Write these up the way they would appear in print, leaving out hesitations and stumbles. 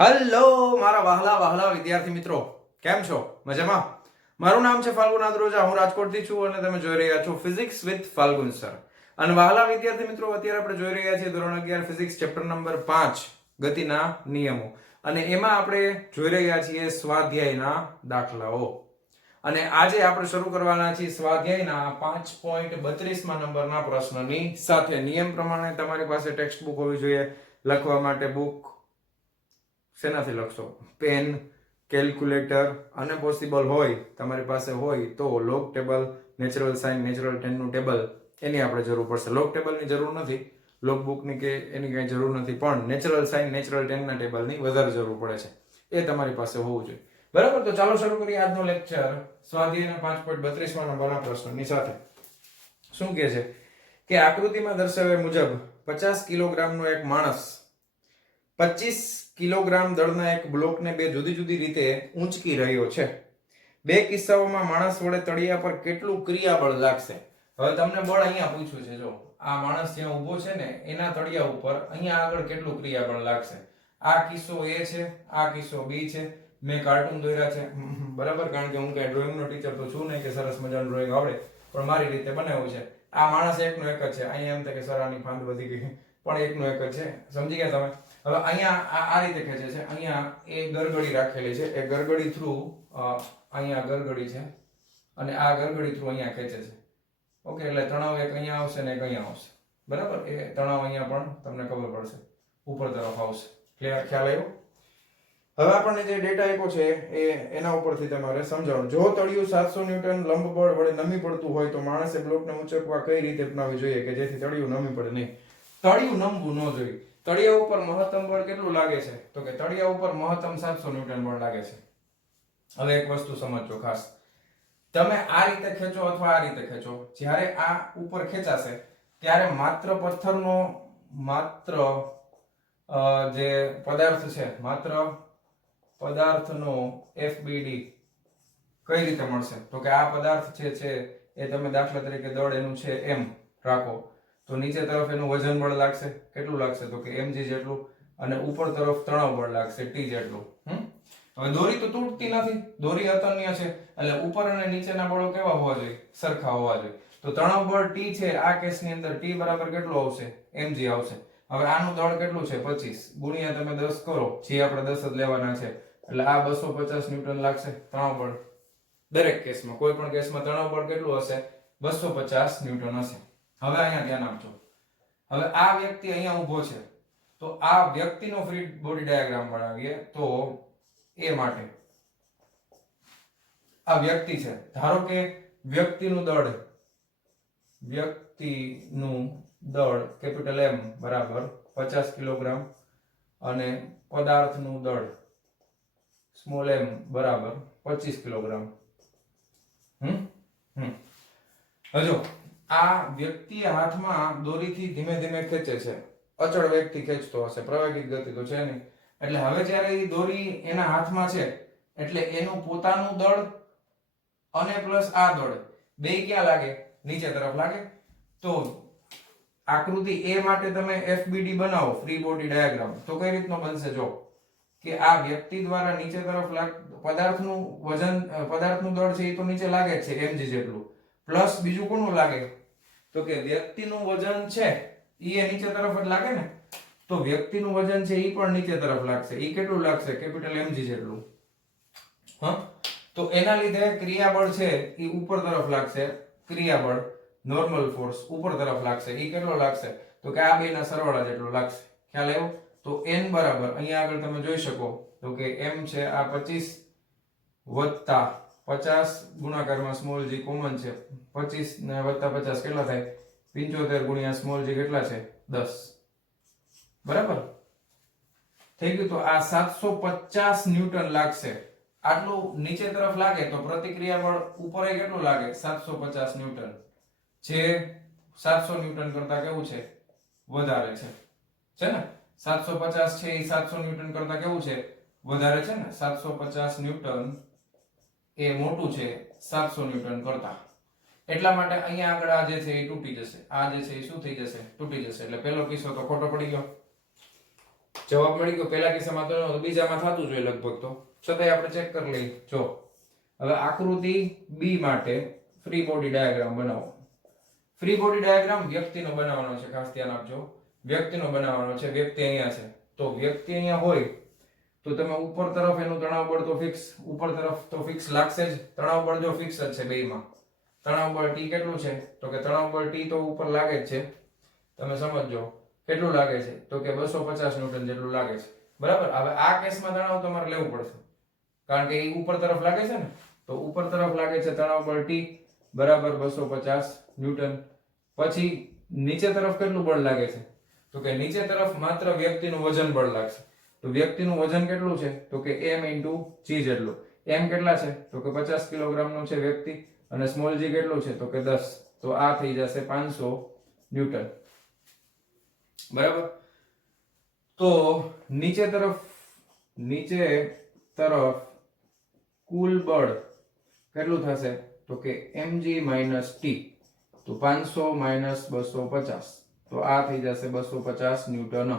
Hello મારા વહાલા વહાલા વિદ્યાર્થી મિત્રો, કેમ છો? મજામાં? મારું નામ છે ફાલ્ગુન આદ્રોજા, હું રાજકોટથી છું અને તમે જોઈ રહ્યા છો ફિઝિક્સ વિથ ફાલ્ગુન સર. અને વહાલા વિદ્યાર્થી મિત્રો, અત્યારે આપણે જોઈ રહ્યા છીએ ધોરણ 11 ફિઝિક્સ ચેપ્ટર નંબર 5 ગતિના નિયમો, અને એમાં આપણે જોઈ રહ્યા છીએ સ્વાધ્યાયના દાખલાઓ. અને આજે આપણે શરૂ કરવાના છીએ સ્વાધ્યાયના 5.32 નંબરના પ્રશ્નની સાથે. નિયમ પ્રમાણે તમારી પાસે ટેક્સ્ટ બુક હોવી જોઈએ. લખવા માટે બુક શેનાથી લખશો? પેન, કેલ્ક્યુલેટર અને પોસિબલ હોય તમારી પાસે હોય તો log table, natural sine, natural ટેનનું ટેબલ, એની આપણે જરૂર પડશે. લોગ ટેબલની જરૂર નથી, લોગ બુકની કે એની કઈ જરૂર નથી, પણ નેચરલ સાઇન, નેચરલ ટેનના ટેબલની વધારે જરૂર પડે છે. એ તમારી પાસે હોવું જોઈએ. બરાબર, તો ચાલો શરૂ કરીએ આજનો લેક્ચર સ્વાધ્યાયના 5.32 નંબરના પ્રશ્નની સાથે. શું કહે છે કે આકૃતિમાં દર્શાવ્યા મુજબ 50 કિલોગ્રામનો એક માણસ 25 કિલોગ્રામ દળના એક બ્લોકને બે જુદી જુદી રીતે ઊંચકી રહ્યો છે. બે કિસ્સાઓમાં માણસ વડે તળિયા પર કેટલું ક્રિયાબળ લાગશે? હવે તમને બળ અહીંયા પૂછ્યું છે. જો આ માણસ જ્યાં ઊભો છે ને એના તળિયા ઉપર અહીંયા આગળ કેટલું ક્રિયાબળ લાગશે? આ કિસ્સો A છે, આ કિસ્સો B છે. મેં કાર્ટૂન દોર્યા છે, બરાબર, કારણ કે હું કઈ ડ્રોઈંગનો ટીચર તો છું નહીં કે સરસ મજાનું ડ્રોઈંગ આવડે, પણ મારી રીતે બનાવ્યું છે. આ માણસ એકનો એક જ છે. અહીંયા એમ થાય કે સર આની ફાંદ વધી ગઈ, પણ એકનો એક જ છે. સમજી ગયા તમે? હવે અહીંયા આ રીતે ખેંચે છે. અહીંયા એ ગરગડી રાખેલી છે. એ ગરગડી થ્રુ અહીંયા ગરગડી છે અને આ ગરગડી થ્રુ અહીંયા ખેંચે છે. ઓકે, એટલે તણાવ એક અહીંયા આવશે ને એક અહીંયા આવશે. બરાબર, એ તણાવ અહીંયા પણ તમને ખબર પડશે ઉપર તરફ આવશે. ખ્યાલ આવ્યો? હવે આપણને જે ડેટા આપ્યો છે એના ઉપરથી તમારે સમજાવવાનું. જો તળિયું 700 ન્યૂટન લંબ બળ વડે નમી પડતું હોય તો માણસે બ્લોકને ઊંચકવા કઈ રીતે અપનાવવી જોઈએ કે જેથી તળિયું નમી પડે નહીં? તળિયું નમવું ન જોઈએ. તળિયા ઉપર મહત્તમ બળ કેટલું લાગે છે? તો કે તળિયા ઉપર મહત્તમ 700 ન્યૂટન બળ લાગે છે. હવે એક વસ્તુ સમજજો ખાસ, તમે આ રીતે ખેંચો અથવા આ રીતે ખેંચો, જ્યારે આ ઉપર ખેંચાશે ત્યારે માત્ર પથ્થરનો જે પદાર્થ છે, માત્ર પદાર્થનો FBD કઈ રીતે મળશે? તો કે આ પદાર્થ છે એ તમે દાખલા તરીકે દળ એનું છે m રાખો, તો નીચે તરફ એનું વજન બળ લાગશે. કેટલું લાગશે? તો કે mg જેટલું. અને ઉપર તરફ તણાવ બળ લાગશે t જેટલું. હવે દોરી તો તૂટતી નથી, દોરી અતન્ય છે, એટલે ઉપર અને નીચેના બળો કેવા હોવા જોઈએ? સરખા હોવા જોઈએ. તો તણાવ બળ t છે, આ કેસની અંદર t બરાબર કેટલું આવશે? mg આવશે. હવે આનું દળ કેટલું છે? 25 ગુણ્યા તમે 10 કરો, જે આપણે 10 જ લેવાના છે, એટલે આ 250 ન્યૂટન લાગશે તણાવ બળ. દરેક કેસમાં, કોઈ પણ કેસમાં તણાવ બળ કેટલું હશે? 250 ન્યૂટન હશે. હવે અહીંયા ધ્યાન આપજો. હવે આ વ્યક્તિ અહીંયા ઊભો છે, તો આ વ્યક્તિનો ફ્રી બોડી ડાયાગ્રામ બનાવીએ તો એ માટે આ વ્યક્તિ છે. ધારો કે વ્યક્તિનું દળ કેપિટલ M બરાબર 50 કિલોગ્રામ અને પદાર્થનું દળ સ્મોલ m બરાબર 25 કિલોગ્રામ. હજો આ વ્યક્તિ હાથમાં દોરીથી ધીમે ધીમે ખેંચે છે. અચળ વેગથી ખેંચતો હશે, પ્રવેગિત ગતિ તો છે નહીં. એટલે હવે જ્યારે એ દોરી એના હાથમાં છે એટલે એનું પોતાનું દળ અને પ્લસ આ દળ બે ક્યાં લાગે? નીચે તરફ લાગે. તો આકૃતિ A માટે તમે FBD બનાવો, ફ્રી બોડી ડાયાગ્રામ, તો કઈ રીતનો બનશે? જો કે આ વ્યક્તિ દ્વારા નીચે તરફ પદાર્થનું વજન, પદાર્થનું દળ છે એ તો નીચે લાગે જ છે mg જેટલું, પ્લસ બીજું કોનું લાગે? તો કે વ્યક્તિનું વજન છે એ નીચે તરફ જ લાગે ને, તો વ્યક્તિનું વજન છે એ પણ નીચે તરફ લાગશે. એ કેટલું લાગશે? કેપિટલ mg જેટલું. તો એના લીધે ક્રિયાબળ છે એ ઉપર તરફ લાગશે. ક્રિયાબળ નોર્મલ ફોર્સ ઉપર તરફ લાગશે. એ કેટલો લાગશે? તો કે આ બેના સરવાળા જેટલો લાગશે. ખ્યાલ આવ્યો? તો n બરાબર અહીંયા આગળ તમે જોઈ શકો તો કે m છે આ 25 વત્તા 50 ગુણાકારમાં સ્મોલ g કોમન છે. 25 ને વત્તા 50 કેટલા થાય? 75 ગુણ્યા સ્મોલ g કેટલા છે? 10. બરાબર થઈ ગયું. તો આ 750 ન્યૂટન લાગશે. આટલું નીચે તરફ લાગે તો પ્રતિક્રિયા બળ ઉપર કેટલું લાગે? 750 ન્યૂટન, જે 700 ન્યૂટન કરતા કેવું છે? વધારે છે ને? 750 છે એ 700 ન્યૂટન કરતા કેવું છે? વધારે છે ને? 750 ન્યૂટન એ મોટું છે 700 ન્યૂટન કરતા. એટલા માટે અહીંયા આગળ આ જે છે એ તૂટી જશે. આ જે છે એ શું થઈ જશે? તૂટી જશે. એટલે પહેલો કિસ્સો તો ખોટો પડી ગયો. જવાબ મળી ગયો. પહેલા કિસ્સામાં તો બીજામાં થતું જોઈએ લગભગ, તો છતાંય આપણે ચેક કરી લઈએ. જો હવે આકૃતિ બી માટે ફ્રી બોડી ડાયાગ્રામ બનાવો. ફ્રી બોડી ડાયાગ્રામ વ્યક્તિનો બનાવવાનો છે, ખાસ ધ્યાન આપજો. વ્યક્તિનો બનાવવાનો છે. વ્યક્તિ અહીંયા છે, તો વ્યક્તિ અહીંયા હોય તો તમે ઉપર તરફ એનું તણાવ બળ તો ફિક્સ, ઉપર તરફ તો ફિક્સ લાગશે જ. તણાવ બળ જો ફિક્સ જ છે બેયમાં. તણાવ બળ T કેટલું છે? તો કે તણાવ બળ T તો ઉપર લાગે જ છે. તમે સમજો કેટલું લાગે છે? તો કે 250 ન્યૂટન જેટલું લાગે છે. બરાબર. હવે આ કેસમાં તણાવ તમારે લેવું પડશે, કારણ કે એ ઉપર તરફ લાગે છે ને, તો ઉપર તરફ લાગે છે તણાવ બળ T બરાબર 250 ન્યૂટન. પછી નીચે તરફ કેટલું બળ લાગે છે? તો કે નીચે તરફ માત્ર વ્યક્તિનું વજન બળ લાગશે. તો વ્યક્તિનું વજન કેટલું છે? તો કે m * g જેટલું. m કેટલા છે? તો કે 50 કિલોગ્રામનો છે વ્યક્તિ, અને સ્મોલ g કેટલું છે? તો કે 10. તો આ થઈ જશે 500 ન્યૂટન. બરાબર. તો નીચે તરફ કુલ બળ કેટલું થશે? તો કે mg - t. તો 500 - 250, તો આ થઈ જશે 250 ન્યૂટન.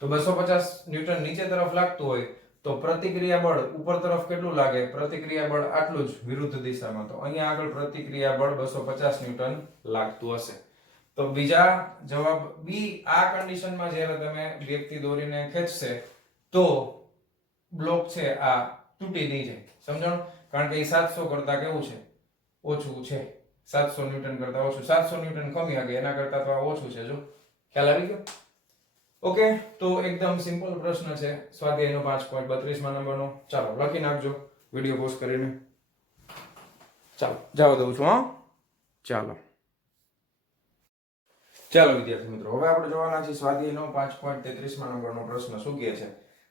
તો 250 ન્યૂટન નીચે તરફ લાગતું હોય તો પ્રતિક્રિયા બળ ઉપર તરફ કેટલું લાગે? પ્રતિક્રિયા બળ આટલું જ વિરુદ્ધ દિશામાં. તો અહીંયા આગળ પ્રતિક્રિયા બળ 250 ન્યૂટન લાગતું હશે. તો બીજા જવાબ બી. આ કન્ડિશનમાં જ્યારે તમે વ્યક્તિ દોરીને ખેંચશે તો બ્લોક છે આ તૂટી નહીં જાય. સમજણ? કારણ કે એ 700 કરતા કેવું છે? ઓછું છે. 700 ન્યૂટન કરતા ઓછું. 700 ન્યૂટન કમી આગે, એના કરતા તો આ ઓછું છે. જો ખ્યાલ આવી ગયો? ઓકે. તો એકદમ સિમ્પલ પ્રશ્ન છે, સ્વાધ્યાયનો 5.32 નંબરનો. ચાલો લખી નાખજો વિડિયો પોઝ કરીને. ચાલો જવા દઉં છું. ચાલો વિદ્યાર્થી મિત્રો, હવે આપણે જોવાના છીએ સ્વાધ્યાયનો 5.33 નંબરનો પ્રશ્ન. શું કહે છે?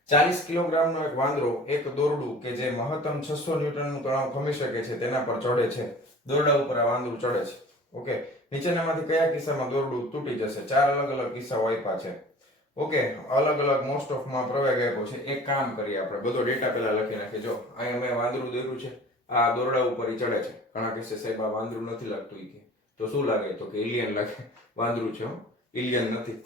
40 કિલોગ્રામનો એક વાંદરો એક દોરડું કે જે મહત્તમ 600 ન્યૂટનનું તણાવ ખમી શકે છે તેના પર ચડે છે. દોરડા ઉપર આ વાંદરું ચડે છે. ઓકે. નીચેનામાંથી કયા કિસ્સામાં દોરડું તૂટી જશે? 4 અલગ અલગ કિસ્સાઓ આપ્યા છે. ઓકે. અલગ અલગ મોસ્ટ ઓફ માં પ્રવેગ આપ્યો છે. એક કામ કરીએ, આપણે બધો ડેટા પહેલા લખી નાખીએ. જો અહીંયા મેં વાંદરું દોર્યું છે, આ દોરડા ઉપર ઈ ચડે છે. ઘણા કહેશે સાહેબ આ વાંદરું નથી લાગતું. ઈ કે તો શું લાગે? તો કે એલિયન લાગે. વાંદરું છે, એલિયન નથી.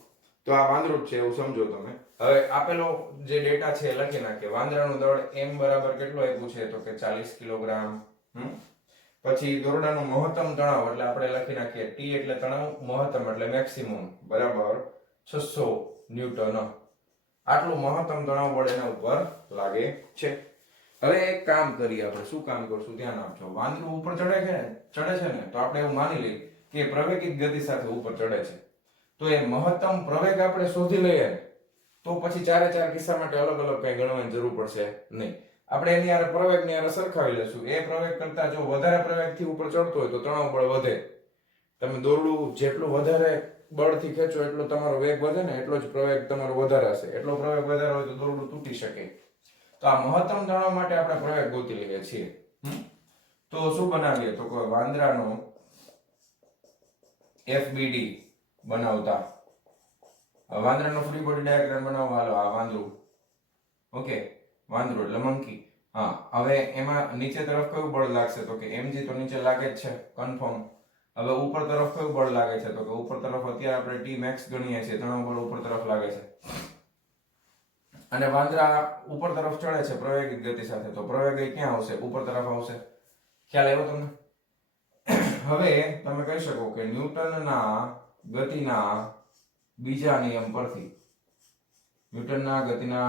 તો આ વાંદરું છે એવું સમજો તમે. હવે આપેલો જે ડેટા છે એ લખી નાખીએ. વાંદરાનું દળ m બરાબર કેટલું આપ્યું છે? તો કે 40 કિલોગ્રામ. પછી દોરડાનું મહત્તમ તણાવ એટલે આપણે લખી નાખીએ T એટલે તણાવ, મહત્તમ એટલે મેક્સિમમ બરાબર 600 ન્યૂટન. આટલું મહત્તમ તણાવ બળ એના ઉપર લાગે છે. હવે એક કામ કરીએ આપણે. શું કામ કરશું? ધ્યાન આપજો. વાંદરું ઉપર ચડે છે ને, તો આપણે એવું માની લઈએ કે પ્રવેગિત ગતિ સાથે ઉપર ચડે છે. તો એ મહત્તમ પ્રવેગ આપણે શોધી લઈએ તો પછી ચારે ચાર કિસ્સા માટે અલગ અલગ કઈ ગણવાની જરૂર પડશે નહીં. આપણે એની હારે પ્રવેગની હારે સરખાવી લેશું. એ પ્રવેગ કરતા જો વધારે પ્રવેગથી ઉપર ચડતો હોય તો તણાવ બળ વધે. તમે દોરડું જેટલું વધારે બળથી ખેંચો એટલો તમારો વેગ વધે ને, એટલો જ પ્રવેગ તમારો વધારે હશે. એટલો પ્રવેગ વધારે હોય તો દોરડું તૂટી શકે. તો આ મહત્તમ તણાવ માટે આપણે પ્રવેગ ગોતી લઈએ છીએ. તો શું બનાવીએ? તો કોઈ વાંદરાનો FBD બનાવતા. વાંદરાનો ફ્રી બોડી ડાયાગ્રામ બનાવો. હાલો આ વાંદરું. ઓકે. વાંદરું એટલે મંકી. હા. હવે એમાં નીચે તરફ કયું બળ લાગશે? તો કે mg તો નીચે લાગે જ છે, કન્ફર્મ. હવે ઉપર તરફ કયું બળ લાગે છે? તો કે ઉપર તરફ અત્યારે આપણે T max ગણીએ છીએ. તણાવ બળ ઉપર તરફ લાગે છે. અને વાંદરા ઉપર તરફ ચડે છે પ્રવેગિક ગતિ સાથે. તો પ્રવેગ ક્યાં આવશે? ઉપર તરફ આવશે. ખ્યાલ આવ્યો તમને? હવે તમે કહી શકો કે ન્યૂટનના ગતિના બીજા નિયમ પરથી ન્યૂટનના ગતિના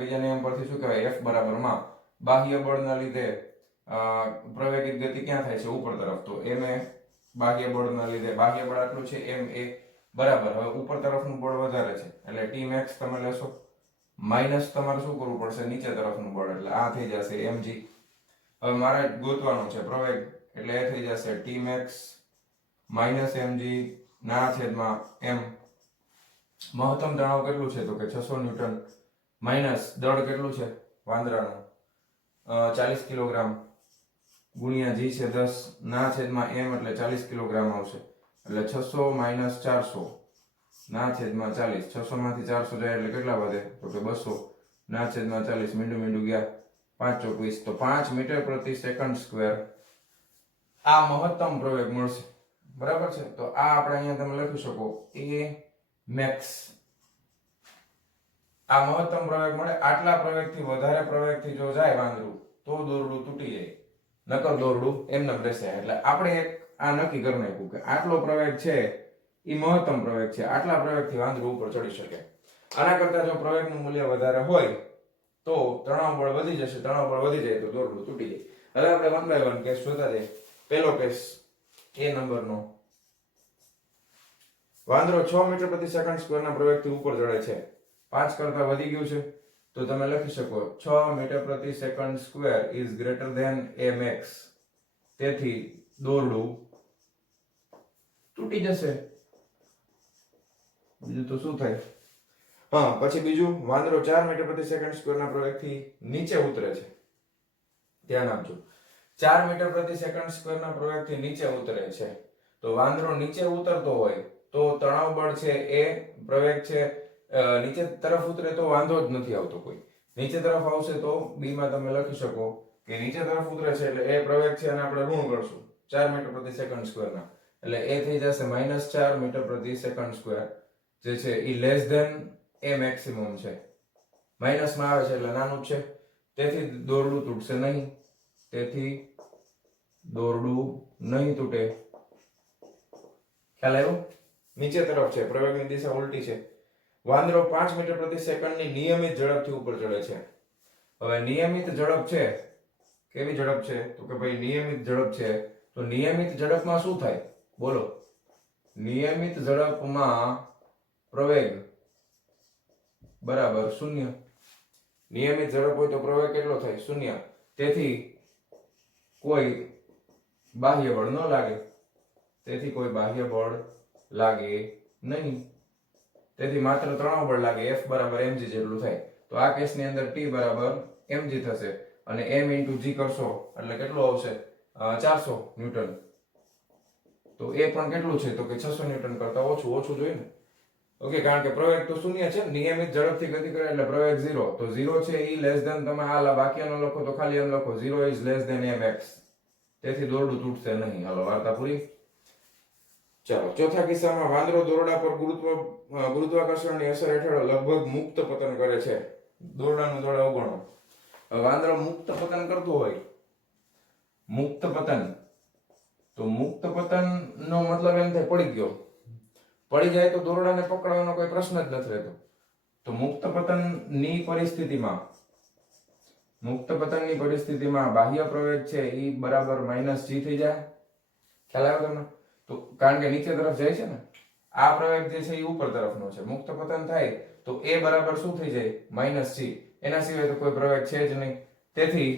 બીજા નિયમ પરથી શું કહેવાય? F બરાબર માં બાહ્ય બળના લીધે પ્રવેગિક ગતિ ક્યાં થાય છે? ઉપર તરફ. તો m એ બાહ્ય બળના લીધે, બાહ્ય બળ આટલું છે m એ બરાબર. હવે ઉપર તરફનું બળ વધારે છે એટલે T max તમે લેશો, માઈનસ તમારે શું કરવું પડશે? નીચે તરફનું બળ, એટલે આ થઈ જશે mg. હવે મારે ગોતવાનું છે પ્રવેગ, એટલે એ થઈ જશે T max માઈનસ mg ના છેદમાં m. મહત્તમ તણાવ કેટલું છે? તો કે 600 ન્યૂટન માઈનસ દળ કેટલું છે વાંદરાનું? 40 કિલોગ્રામ ગુણ્યા g છે 10 ના છેદમાં m એટલે 40 કિલોગ્રામ આવશે. એટલે 600 માઈનસ 400 ના છેદમાં 40. 600 માંથી 400 જાય એટલે કેટલા વધે? તો કે 200 ના છેદમાં 40. મીંડું ગયા 5 ચોક 20. તો 5 મીટર પ્રતિ સેકન્ડ સ્ક્વેર આ મહત્તમ પ્રવેગ મળશે. બરાબર છે? તો આ આપણે અહીંયા તમે લખી શકો a max આ મહત્તમ પ્રવેગ મળે. આટલા પ્રવેગથી વધારે પ્રવેગથી જો જાય વાંદરું તો દોરડું તૂટી જાય, નકર દોરડું એમને રહેશે. એટલે આપણે એક આ નક્કી કરી નાખ્યું કે આટલો પ્રવેગ છે એ મહત્તમ પ્રવેગ છે, આટલા પ્રવેગથી વાંદરું ઉપર ચડી શકે. આના કરતા જો પ્રવેગનું મૂલ્ય વધારે હોય તો તણાવ બળ વધી જશે, તણાવ બળ વધી જાય તો દોરડું તૂટી જાય. હવે આપણે 1 by 1 કેસ જોતા જઈએ. પહેલો કેસ એ નંબરનો. વાંદરો 6 મીટર પ્રતિ સેકન્ડ સ્ક્વેરના પ્રવેગથી ઉપર ચડે છે. 5 કરતા વધી ગયું છે તો તમે લખી શકો 6 મીટર પ્રતિ second square is greater than a max. તેથી દોરડું તૂટી જશે. બીજું તો શું થાય? હા, પછી બીજું, વાંદરો 4 મીટર પ્રતિ સેકન્ડ સ્ક્વેરના પ્રવેગથી નીચે ઉતરે છે. ધ્યાન આપજો, 4 મીટર પ્રતિ સેકન્ડ સ્ક્વેરના પ્રવેગથી નીચે ઉતરે છે. તો વાંદરો નીચે ઉતરતો હોય તો તણાવ બળ છે એ પ્રવેગ છે નીચે તરફ ઉતરે તો વાંધો જ નથી આવતો કોઈ. નીચે તરફ આવશે તો બી માં તમે લખી શકો કે નીચે તરફ ઉતરે છે એટલે એ પ્રવેગ છે અને આપણે ઋણ કરશું 4 મીટર પ્રતિ સેકન્ડ સ્ક્વેરના, એટલે એ થઈ જશે -4 મીટર પ્રતિ સેકન્ડ સ્ક્વેર જે છે એ લેસ ધેન એ મેક્સિમમ છે. માઇનસમાં આવે છે એટલે નાનું છે, તેથી દોરડું તૂટશે નહીં. તેથી દોરડું નહીં તૂટે. ખ્યાલ આવ્યો? નીચે તરફ છે, પ્રવેગની દિશા ઉલટી છે. વાંદરો 5 મીટર પ્રતિ સેકન્ડની નિયમિત ઝડપથી ઉપર ચડે છે. હવે નિયમિત ઝડપ છે, કેવી ઝડપ છે? તો કે ભાઈ નિયમિત ઝડપ છે. તો નિયમિત ઝડપમાં શું થાય? બોલો. નિયમિત ઝડપમાં પ્રવેગ બરાબર 0. નિયમિત ઝડપ હોય તો પ્રવેગ કેટલો થાય? 0. તેથી કોઈ બાહ્ય બળ ન લાગે. તેથી કોઈ બાહ્ય બળ લાગે નહીં. તેથી માત્ર તણાવ બળ લાગે. F બરાબર mg જેટલું થાય. તો આ કેસની અંદર T બરાબર mg થશે અને m * g કરશો એટલે કેટલું આવશે? 400 ન્યૂટન. તો એ પણ કેટલું છે? તો કે 600 ન્યૂટન કરતા ઓછું જોઈએ ને. ઓકે, કારણ કે પ્રવેગ તો 0 છે, નિયમિત ઝડપથી ગતિ કરે એટલે પ્રવેગ 0. તો 0 છે એ લેસ ધેન, તમે આ વાક્યનો લખો તો ખાલી એમ લખો 0 ઇઝ લેસ ધેન mx. તેથી દોરડું તૂટશે નહીં. હાલો, વાર્તા પૂરી. ચાલો, ચોથા કિસ્સામાં વાંદરો દોરડા પર ગુરુત્વાકર્ષણની અસર હેઠળ લગભગ મુક્ત પતન કરે છે. દોરડાનું દળ અવગણો. વાંદરો મુક્ત પતન કરતો હોય, મુક્ત પતન, તો મુક્ત પતન નો મતલબ એમ થાય પડી ગયો. પડી જાય તો દોરડાને પકડવાનો કોઈ પ્રશ્ન જ નથી રહેતો. તો મુક્ત પતનની પરિસ્થિતિમાં બાહ્ય પ્રવેગ છે એ બરાબર -g થઈ જાય. ખ્યાલ આવ્યો તમને? તો કારણ કે નીચે તરફ જાય છે ને, આ પ્રવેગ જે છે એ ઉપર તરફનો છે. મુક્ત પતન થાય તો એ બરાબર શું થઈ જાય? -g. એના સિવાય તો કોઈ પ્રવેગ છે જ નહીં. તેથી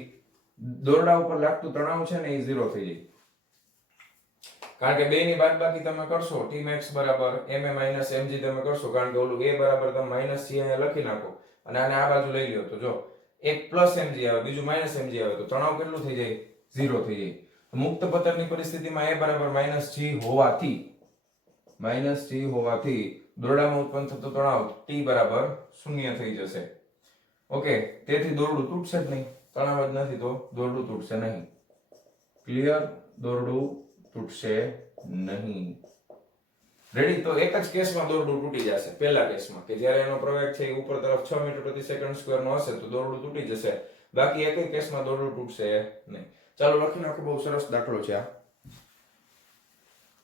દોરડા ઉપર લાગતું તણાવ છે ને એ 0 થઈ જાય. કારણ કે બેની બાદબાકી તમે કરશો, Tmax બરાબર ma - mg તમે કરશો, કારણ કે ઓલું a બરાબર તમે -g અહીંયા લખી નાખો અને આને આ બાજુ લઈ લ્યો તો જો એક +mg આવે, બીજું -mg આવે તો તણાવ કેટલું થઈ જાય? 0 થઈ જાય. મુક્ત પતનની પરિસ્થિતિમાં a બરાબર -g હોવાથી દોરડામાં ઉત્પન્ન થતો તણાવ T બરાબર 0 થઈ જશે. ઓકે, તેથી દોરડું તૂટશે જ નહીં. તણાવ જ નથી તો દોરડું તૂટશે નહીં. ક્લિયર? દોરડું તૂટશે નહીં. રેડી? તો એક જ કેસમાં દોરડું તૂટી જશે. પહેલા કેસમાં કે જ્યારે એનો પ્રવેગ છે એ ઉપર તરફ 6 મીટર પ્રતિ સેકન્ડ સ્ક્વેરનો હશે તો દોરડું તૂટી જશે. બાકી એક કેસમાં દોરડું તૂટશે નહીં. ચાલો લખી નાખો, બહુ સરસ દાખલો છે આ.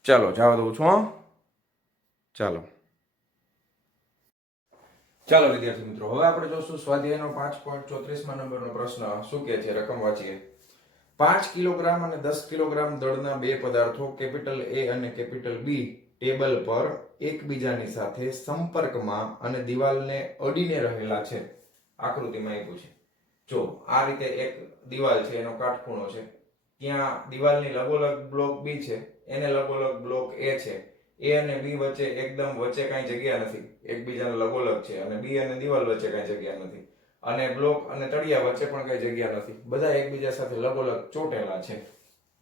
ચાલો જવા દઉં છું. ચાલો વિદ્યાર્થી મિત્રો, હવે આપણે જોશું સ્વાધ્યાયનો 5.34 નંબરનો પ્રશ્ન. શું કહે છે? રકમ વાંચીએ. 5 કિલોગ્રામ અને 10 કિલોગ્રામ દળના બે પદાર્થો કેપિટલ A અને કેપિટલ B ટેબલ પર એકબીજાની સાથે સંપર્કમાં અને દિવાલને અડીને રહેલા છે. આકૃતિમાં આપ્યું છે. જો આ રીતે એક દિવાલ છે, એનો કાટખૂણો છે, ત્યાં દિવાલની લગોલગ બ્લોક B છે, એને લગોલગ બ્લોક A છે. A અને B વચ્ચે એકદમ વચ્ચે કાંઈ જગ્યા નથી, એકબીજાને લગોલગ છે, અને B અને દિવાલ વચ્ચે કાંઈ જગ્યા નથી, અને બ્લોક અને તળિયા વચ્ચે પણ કાંઈ જગ્યા નથી. બધા એકબીજા સાથે લગોલગ ચોટેલા છે.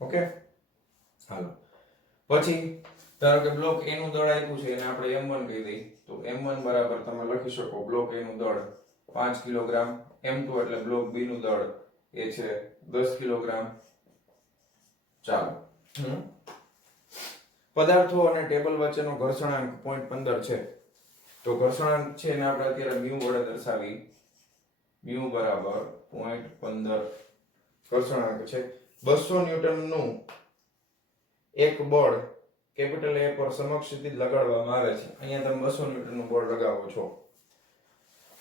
ઓકે, હાલો. પછી ધારો કે બ્લોક A નું દળ આપ્યું છે, એને આપણે m1 કહી દઈએ. તો m1 બરાબર તમે લખી શકો બ્લોક A નું દળ 5 કિલોગ્રામ, m2 એટલે બ્લોક B નું દળ એ છે 10 કિલોગ્રામ. ચાલો, પદાર્થો અને ટેબલ વચ્ચેનો ઘર્ષણાંક 0.15 છે. તો ઘર્ષણાંક છે એને આપણે અત્યારે મ્યુ વડે દર્શાવી. મ્યુ બરાબર 0.15 ઘર્ષણાંક છે. 200 ન્યૂટનનું એક બળ કેપિટલ A પર સમક્ષિતિજ લગાડવામાં આવે છે. અહીંયા તમે 200 ન્યૂટનનું બળ લગાવો છો.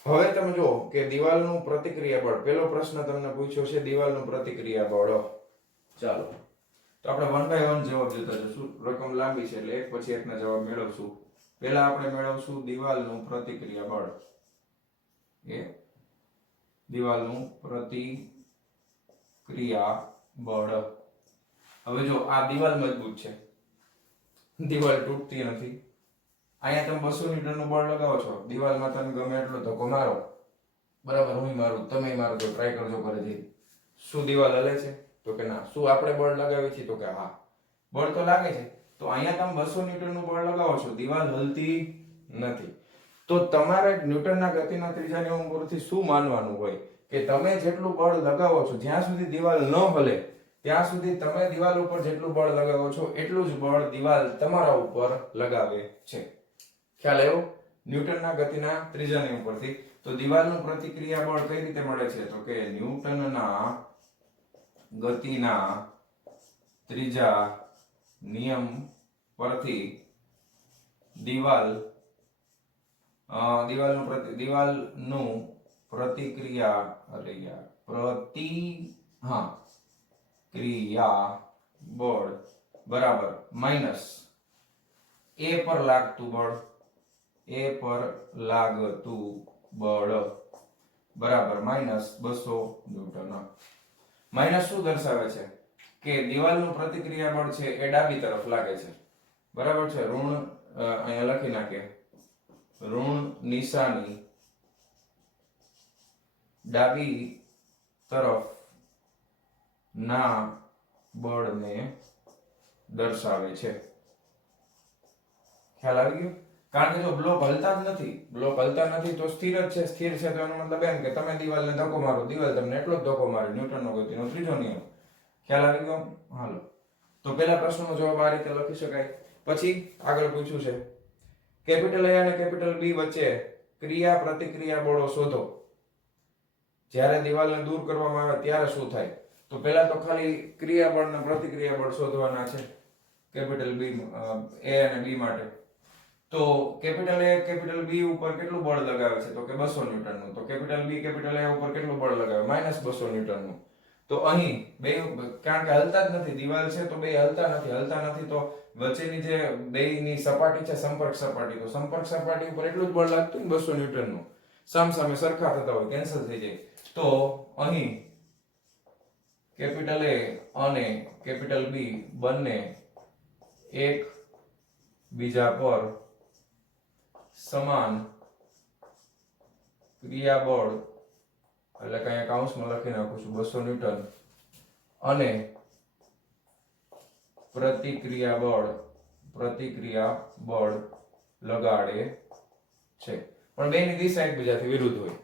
હવે તમે જો કે દિવાલનું પ્રતિક્રિયા બળ, પહેલો પ્રશ્ન તમને પૂછ્યો છે દિવાલનું પ્રતિક્રિયા બળ. ચાલો તો આપણે 1 by 1 જવાબ જોતા જશું. રકમ લાંબી છે એટલે એક પછી એકના જવાબ મેળવશું. પહેલા આપણે મેળવશું દિવાલનું પ્રતિક્રિયા બળ. એ દિવાલનું પ્રતિક્રિયા બળ. હવે જો આ દિવાલ મજબૂત છે, દિવાલ તૂટતી નથી. અહીંયા તમે 200 ન્યૂટનનું બળ લગાવો છો, દિવાલમાં તમે ગમે એટલો ધક્કો મારો, બરાબર, હું મારું, તમે મારો, તો ટ્રાય કરજો ઘરેથી. શું દિવાલ હલે છે? તો કે ના. શું આપણે બળ લગાવીએ છીએ? તો કે હા, બળ તો લાગે છે. તો અહીંયા તમે 200 ન્યૂટનનું બળ લગાવો છો, દિવાલ હલતી નથી. તો તમારે ન્યૂટનના ગતિના ત્રીજા નિયમ પરથી શું માનવાનું હોય કે તમે જેટલું બળ લગાવો છો, જ્યાં સુધી દિવાલ ન હલે ત્યાં સુધી તમે દિવાલ ઉપર જેટલું બળ લગાવો છો એટલું જ બળ દિવાલ તમારા ઉપર લગાવે છે. ખ્યાલ આવ્યો? ન્યૂટનના ગતિના ત્રીજા નિયમ પરથી. તો દિવાલનું પ્રતિક્રિયા બળ કઈ રીતે મળે છે? તો કે ન્યૂટનના ગતિના ત્રીજા નિયમ પરથી દિવાલનું ક્રિયા બળ બરાબર માઈનસ A પર લાગતું બળ બરાબર માઈનસ 200 ન્યૂટન. માઈનસ શું દર્શાવે છે? કે દિવાલનું પ્રતિક્રિયા બળ છે એ ડાબી તરફ લાગે છે, બરાબર છે. ઋણ અહીંયા લખી નાખે, ઋણ નિશાની ડાબી તરફ ના બળને દર્શાવે છે. ખ્યાલ આવી ગયો? કારણ કે જો બ્લોક હલતા જ નથી, તો સ્થિર જ છે. સ્થિર છે તો એનો મતલબ એમ કે તમે દિવાલને ધક્કો મારો, દિવાલ તમને એટલો જ ધક્કો મારે. ન્યૂટનનો ગતિનો ત્રીજો નિયમ. ખ્યાલ આવી ગયો? હાલો, તો પહેલા પ્રશ્નનો જવાબ આ રીતે લખી શકાય. પછી આગળ પૂછ્યું છે કેપિટલ A અને કેપિટલ B વચ્ચે ક્રિયા પ્રતિક્રિયા બળો શોધો. જ્યારે દિવાલને દૂર કરવામાં આવે ત્યારે શું થાય? તો પહેલા તો ખાલી ક્રિયા બળ અને પ્રતિક્રિયા બળ શોધવાના છે કેપિટલ B, A અને B માટે. તો કેપિટલ A કેપિટલ B ઉપર કેટલું બળ લગાવે છે? તો કે 200 ન્યૂટનનું. તો કેપિટલ B કેપિટલ A ઉપર કેટલું બળ લગાવે? -200 ન્યૂટનનું. તો અહીં બે, કારણ કે હલતા જ નથી, દિવાલ છે તો બે હલતા નથી, તો વચ્ચેની જે બેની સપાટી છે સંપર્ક સપાટી, તો સંપર્ક સપાટી ઉપર એટલું જ બળ લાગતું ને 200 ન્યૂટનનું. સામસામે સરખા થતા હોય, કેન્સલ થઈ જાય. તો અહીં કેપિટલ A અને કેપિટલ B બંને એક બીજા પર સમાન ક્રિયાબળ, એટલે કે અહીંયા કૌંસમાં લખી નાખું છું 200 ન્યૂટન, અને પ્રતિક્રિયા બળ લગાડે છે. પણ બેની દિશા એકબીજાથી વિરુદ્ધ હોય.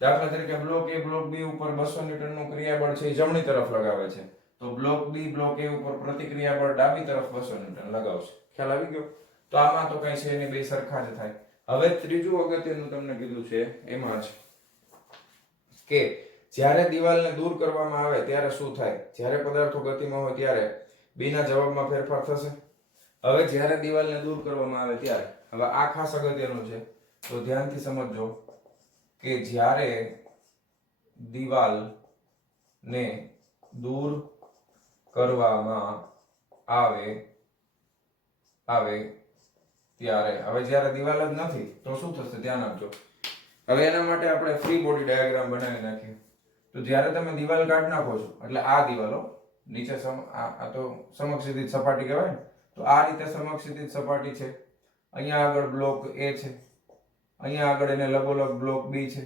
દાખલા તરીકે બ્લોક A બ્લોક B ઉપર 200 ન્યૂટનનું ક્રિયાબળ છે એ જમણી તરફ લગાવે છે, તો બ્લોક B બ્લોક A ઉપર પ્રતિક્રિયા બળ ડાબી તરફ 200 ન્યૂટન લગાવશે. ખ્યાલ આવી ગયો? તો આમાં તો કઈ છે નહીં, બે સરખા જ થાય. હવે ત્રીજું અગત્યનું તમને કીધું છે એમાં છે કે જ્યારે દિવાલને દૂર કરવામાં આવે ત્યારે શું થાય? જ્યારે પદાર્થો ગતિમાં હોય ત્યારે B ના જવાબમાં ફેરફાર થશે. હવે જ્યારે દિવાલને દૂર કરવામાં આવે ત્યારે, હવે આ ખાસ અગત્યનું છે તો ધ્યાનથી સમજજો કે જ્યારે દિવાલને દૂર કરવામાં આવે ત્યારે, હવે જ્યારે દિવાલ જ નથી તો શું થશે? ધ્યાન આપજો. હવે એના માટે આપણે ફ્રી બોડી ડાયાગ્રામ બનાવી નાખીએ. તો જ્યારે તમે દિવાલ કાઢી નાખો છો, એટલે આ દિવાલો નીચે આ તો સમક્ષિતિજ સપાટી કહેવાય ને, તો આ રીતે સમક્ષિતિજ સપાટી છે. અહીંયા આગળ બ્લોક A છે, અહીંયા આગળ એને લગોલગ બ્લોક B છે.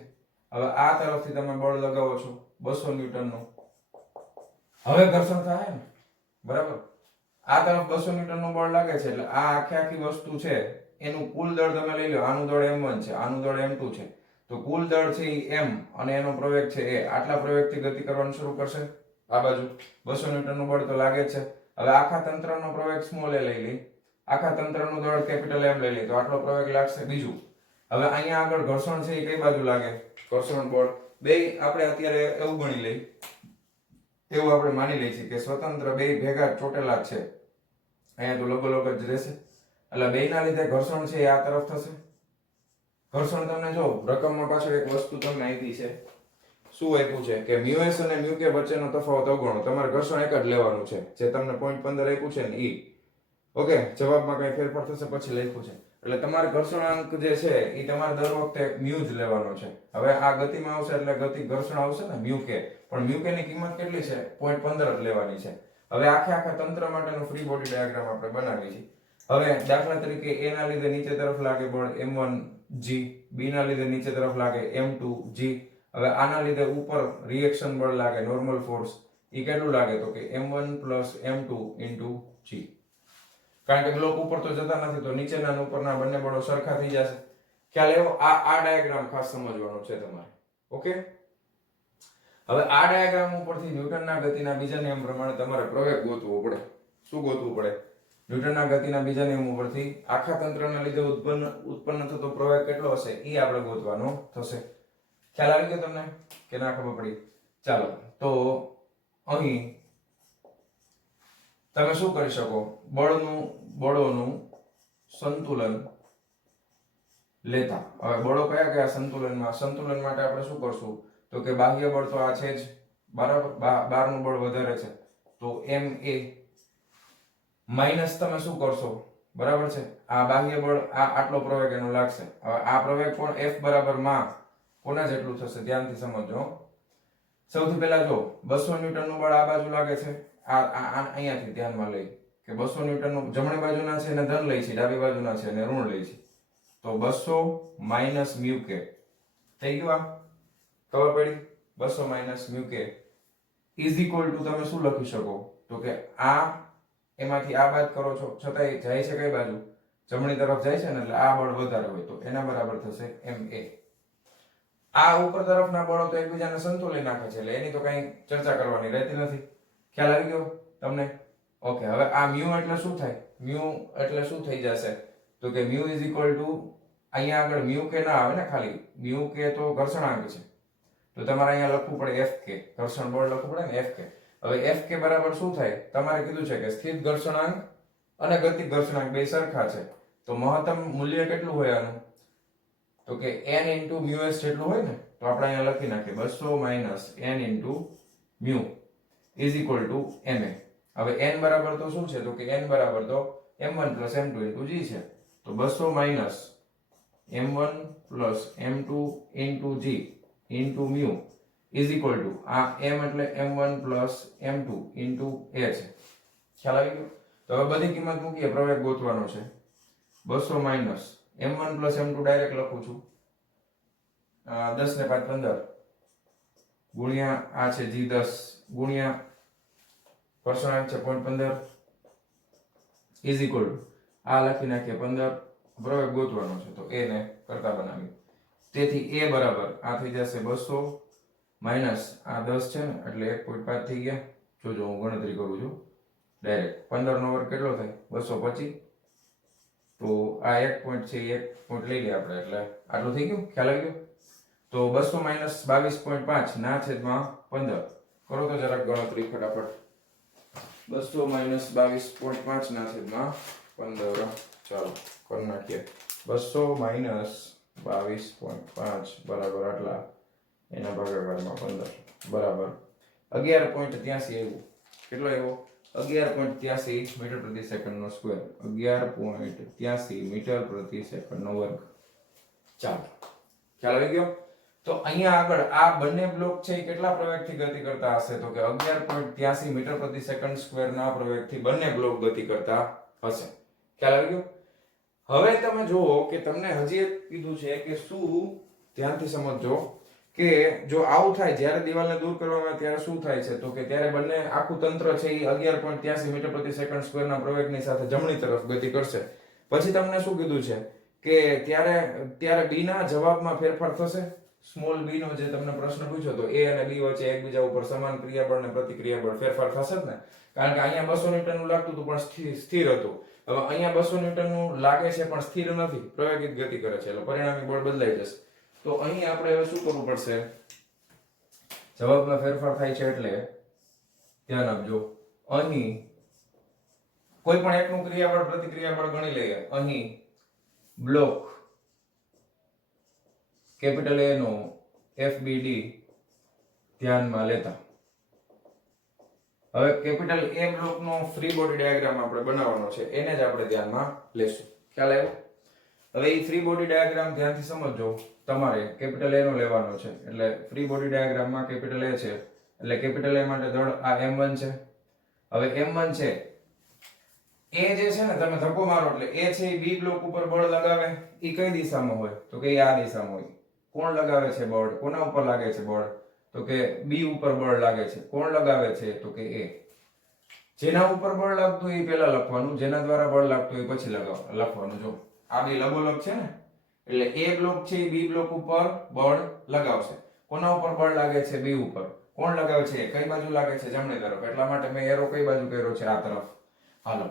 હવે આ તરફથી તમે બળ લગાવો છો 200 ન્યૂટનનું. હવે ઘર્ષણ થાય ને, બરાબર? આ તરફ 200 ન્યૂટનનું બળ લાગે છે, એટલે આ આખી વસ્તુ છે એનું કુલ દળ તમે લઈ લો. આનું દળ m1 છે, આનું દળ m2 છે, તો કુલ દળ છે એ m અને એનો પ્રવેગ છે a. આટલા પ્રવેગથી ગતિ કરવાનું શરૂ કરશે. આ બાજુ 200 ન્યૂટનનું બળ તો લાગે જ છે. હવે આખા તંત્રનો પ્રવેગ સ્મોલ a લઈ લઈ, આખા તંત્રનું દળ કેપિટલ M લઈ લઈ, તો આટલો પ્રવેગ લાગશે. બીજું હવે અહીંયા આગળ ઘર્ષણ છે એ કઈ બાજુ લાગે? ઘર્ષણ બળ બે આપણે અત્યારે એવું ગણી લઈ, એવું આપણે માની લઈએ છીએ કે સ્વતંત્ર બે ભેગા ચોટેલા જ છે, અહીંયા તો લગોલગ જ રહેશે, એટલે બેયના લીધે ઘર્ષણ છે એ આ તરફ થશે. ઘર્ષણ તમને જો રકમમાં પાછળ એક વસ્તુ તમને આપી છે, શું આપ્યું છે કે મ્યુએસ અને મ્યુકે વચ્ચેનો તફાવત અવગણો. તમારે ઘર્ષણ એક જ લેવાનું છે, જે તમને 0.15 આપ્યું છે ને ઈ. ઓકે, જવાબમાં કઈ ફેરફાર થશે પછી લખ્યું છે, એટલે તમારે ઘર્ષણાંક જે છે એ તમારે દર વખતે મ્યુ જ લેવાનો છે. હવે આ ગતિમાં આવશે એટલે ગતિ ઘર્ષણ આવશે ને મ્યુકે, પણ મ્યુકે ની કિંમત કેટલી છે? 0.15 જ લેવાની છે. હવે આખા તંત્ર માટેનો ફ્રી બોડી ડાયાગ્રામ આપણે બનાવી છે. હવે દાખલા તરીકે A ના લીધે નીચે તરફ લાગે બળ m1g, B ના લીધે નીચે તરફ લાગે m2g. હવે આના લીધે ઉપર રિએક્શન બળ લાગે નોર્મલ ફોર્સ, એ કેટલું લાગે? તો કે m1 + m2 × g. કારણ કે બ્લોક ઉપર તો જતા નથી તો નીચેના અને ઉપરના બંને બળો સરખા થઈ જશે. ખ્યાલ આવ્યો? આ ડાયાગ્રામ ખાસ સમજવાનો છે તમારે. ઓકે, હવે આ ડાયાગ્રામ ઉપરથી ન્યૂટનના ગતિના બીજા નિયમ પ્રમાણે તમારે પ્રવેગ ગોતવો પડે. શું ગોતવું પડે? ન્યૂટનના ગતિના બીજા નિયમ ઉપરથી આખા તંત્રના લીધે ઉત્પન્ન થતો પ્રવેગ કેટલો હશે એ આપણે ગોતવાનો થશે. ખ્યાલ આવી ગયો તમને કે ના ખબર પડી? ચાલો, તો અહીં તમે શું કરી શકો? બળોનું સંતુલન લેતા. હવે બળો કયા કયા સંતુલનમાં? સંતુલન માટે આપણે શું કરશું? તો કે બાહ્ય બળ તો આ છે જ, બરાબર, બહારનું બળ વધારે છે તો ma માઈનસ તમે શું કરશો? બરાબર છે, આ બાહ્ય બળ આ આટલો પ્રવેગ એનો લાગશે. હવે આ પ્રવેગ કોણ? F બરાબર માં કોના જેટલું થશે? ધ્યાનથી સમજો. સૌથી પહેલા જો 200 ન્યૂટનનું બળ આ બાજુ લાગે છે, આ અહીંયાથી ધ્યાનમાં લઈ કે 200 ન્યૂટનનું જમણી બાજુના છે એને ધન લઈ છે, ડાબી બાજુના છે એને ઋણ લઈ છે, તો 200 માઈનસ મ્યુકે થઈ ગયું. આ ખબર પડી? 200 માઈનસ મ્યુકે ઇઝ ઇક્વલ ટુ તમે શું લખી શકો? તો કે આ એમાંથી આ બાદ કરો છો છતાંય જાય છે કઈ બાજુ? જમણી તરફ જાય છે ને, એટલે આ બળ વધારે હોય તો એના બરાબર થશે ma. આ ઉપર તરફના બળો તો એકબીજાને સંતુલિત નાખે છે એટલે એની તો કઈ ચર્ચા કરવાની રહેતી નથી. ખ્યાલ આવી ગયો તમને? ઓકે, હવે આ મ્યુ એટલે શું થાય? મ્યુ એટલે શું થઈ જશે? તો કે મ્યુ ઇઝ ઇક્વલ ટુ અહીંયા આગળ મ્યુ કે ના આવે ને, ખાલી મ્યુ કે તો ઘર્ષણાંક છે તો તમારે અહીંયા લખવું પડે fk, ઘર્ષણ બળ લખવું પડે ને fk. હવે fk બરાબર શું થાય? તમારે કીધું છે કે સ્થિત ઘર્ષણાંક અને ગતિક ઘર્ષણાંક બે સરખા છે તો મહત્તમ મૂલ્ય કેટલું હોય આનું? તો કે n * μs જેટલું હોય ને, તો આપણે અહીંયા લખી નાખીએ 200 minus n * μ is equal to ma. હવે n બરાબર તો શું છે? તો કે n બરાબર તો m1 + m2 × g છે, તો 200 minus m1 + m2 × g * μ is equal to આ m એટલે m1 + m2 × a છે. ખ્યાલ આવી ગયો? તો હવે બધી કિંમત મૂકીએ, પ્રવેગ ગોતવાનો છે. 200 માઈનસ m1 + m2 ડાયરેક્ટ લખું છું, 10 ને 5 15 ગુણ્યા આ છે g10 ગુણ્યા ઘર્ષણાંક છે 0.15 ઇઝ ઇક્વલ ટુ આ લખી નાખીએ 15. પ્રવેગ ગોતવાનો છે તો a ને કરતા બનાવી, તેથી a બરાબર આ થઈ જશે 200 માઈનસ આ 10 છે ને એટલે 1.5 થઈ ગયા. જોજો હું ગણતરી કરું છું ડાયરેક્ટ. 15 નો વર્ગ કેટલો થાય? 225. તો આ 1 પોઈન્ટ છે, 1 પોઈન્ટ લઈ લે આપણે એટલે આટલું થઈ ગયું. ખ્યાલ આવી ગયો? તો 200 માઈનસ 22.5 ના છેદમાં 15 કરો તો જરાક ગણતરી ફટાફટ. 200 માઈનસ 22.5 ના છેદમાં 15 ચાલો કરી નાખીએ. 200 માઈનસ 22.5 બરાબર આટલા, એના ભાગાકારમાં 15 બરાબર 11.83 આવ્યું. કેટલો આવ્યો? 11.83 મીટર પ્રતિ સેકન્ડ નો સ્ક્વેર, 11.83 મીટર પ્રતિ સેકન્ડ નો વર્ગ. ચાલો, ખ્યાલ આવી ગયો? તો અહીંયા આગળ આ બંને બ્લોક છે એ કેટલા પ્રવેગથી ગતિ કરતા હશે? તો કે 11.83 મીટર પ્રતિ સેકન્ડ સ્ક્વેર ના પ્રવેગથી બંને બ્લોક ગતિ કરતા હશે. ખ્યાલ આવી ગયો? હવે તમે જુઓ કે તમને હજી એક કીધું છે કે શું, ધ્યાનથી સમજજો કે જો આવું થાય જ્યારે દિવાલને દૂર કરવામાં આવે ત્યારે શું થાય છે? તો કે ત્યારે બંને આખું તંત્ર છે એ 11.83 મીટર પ્રતિ સેકન્ડ સ્ક્વેરના પ્રવેગની સાથે જમણી તરફ ગતિ કરશે. પછી તમને શું કીધું છે કે ત્યારે b ના જવાબમાં ફેરફાર થશે. સ્મોલ b નો જે તમને પ્રશ્ન પૂછ્યો તો a અને b વચ્ચે એકબીજા ઉપર સમાન ક્રિયાબળ અને પ્રતિક્રિયાબળ ફેરફાર થશે જ ને, કારણ કે અહીંયા 200 ન્યૂટનનું લાગતું હતું પણ સ્થિર હતું. હવે અહીંયા 200 ન્યૂટનનું લાગે છે પણ સ્થિર નથી, પ્રવેગિત ગતિ કરે છે, એટલે પરિણામી બળ બદલાઈ જશે. તો અહીં આપણે હવે શું કરવું પડશે? જવાબમાં ફેરફાર થાય છે એટલે ધ્યાન આપજો. અહીં કોઈ પણ એકનું ક્રિયાબળ પ્રતિક્રિયાબળ ગણી લઈએ. અહીં બ્લોક કેપિટલ A નો FBD ધ્યાનમાં લેતા હવે કેપિટલ A બ્લોકનો ફ્રી બોડી ડાયાગ્રામ આપણે બનાવવાનો છે, એને જ આપણે ધ્યાનમાં લેશું. ખ્યાલ આવ્યો? હવે એ ફ્રી બોડી ડાયાગ્રામ ધ્યાનથી સમજો. તમારે કેપિટલ A નો લેવાનો છે, એટલે ફ્રી બોડી ડાયાગ્રામમાં કેપિટલ A છે, એટલે કેપિટલ A માટે દળ આ M1 છે. હવે M1 છે એ જે છે ને, તમે ધક્કો મારો એટલે એ છે એ B બ્લોક ઉપર બળ લગાવે. એ કઈ દિશામાં હોય? તો કે આ દિશામાં હોય. કોણ લગાવે છે બળ? કોના ઉપર લાગે છે બળ? તો કે B ઉપર બળ લાગે છે. કોણ લગાવે છે? તો કે A. જેના ઉપર બળ લાગતું એ પહેલા લખવાનું, જેના દ્વારા બળ લાગતું એ પછી લખવાનું. જો આ બે લગોલગ છે ને, એટલે A બ્લોક છે એ B બ્લોક ઉપર બળ લગાવશે. કોના ઉપર બળ લાગે છે? B ઉપર. કોણ લગાવે છે? કઈ બાજુ લાગે છે? જમણી તરફ. એટલા માટે મેં એરો કઈ બાજુ કર્યો છે? આ તરફ. હાલો,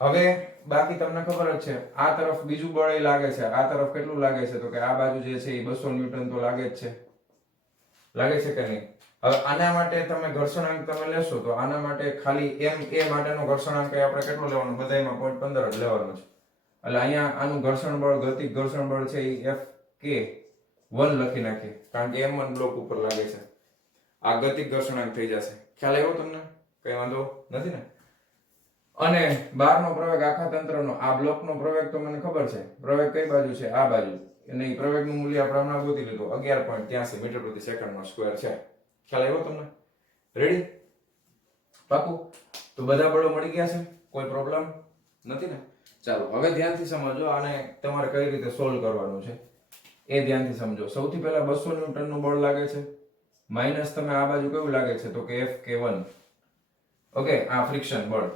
હવે બાકી તમને ખબર જ છે, આ તરફ બીજું બળ લાગે છે. આ તરફ કેટલું લાગે છે? તો કે આ બાજુ જે છે એ 200 ન્યૂટન તો લાગે જ છે. લાગે છે કે નહીં? હવે આના માટે તમે ઘર્ષણાંક તમે લેશો તો આના માટે ખાલી MA માટેનો ઘર્ષણાંક આપણે કેટલો લેવાનો? બધાયમાં 0.15 જ લેવાનો છે. એટલે અહીંયા આનું ઘર્ષણ બળ, ગતિક ઘર્ષણ બળ છે એ FK1 લખી નાખીએ, કારણ કે M1 બ્લોક ઉપર લાગે છે. આ ગતિક ઘર્ષણાંક થઈ જશે. ખ્યાલ આવ્યો તમને? કઈ વાંધો નથી ને? અને બહારનો પ્રવેગ આખા તંત્રનો, આ બ્લોકનો પ્રવેગ તો મને ખબર છે. પ્રવેગ કઈ બાજુ છે? આ બાજુ. અને એ પ્રવેગનું મૂલ્ય આપણે હમણાં ગોતી લીધું, 11.83 મીટર પ્રતિ સેકન્ડનો સ્ક્વેર છે. ખ્યાલ આવ્યો તમને? રેડી? પાકું? તો બધા બળો મળી ગયા છે? કોઈ પ્રોબ્લેમ નથી ને? ચાલો હવે ધ્યાનથી સમજો, આને તમારે કઈ રીતે સોલ્વ કરવાનું છે એ ધ્યાનથી સમજો. સૌથી પહેલા 200 ન્યૂટનનું બળ લાગે છે, માઈનસ તમે આ બાજુ કેવું લાગે છે? તો કે FK1. ઓકે, આ ફ્રિક્શન બળ.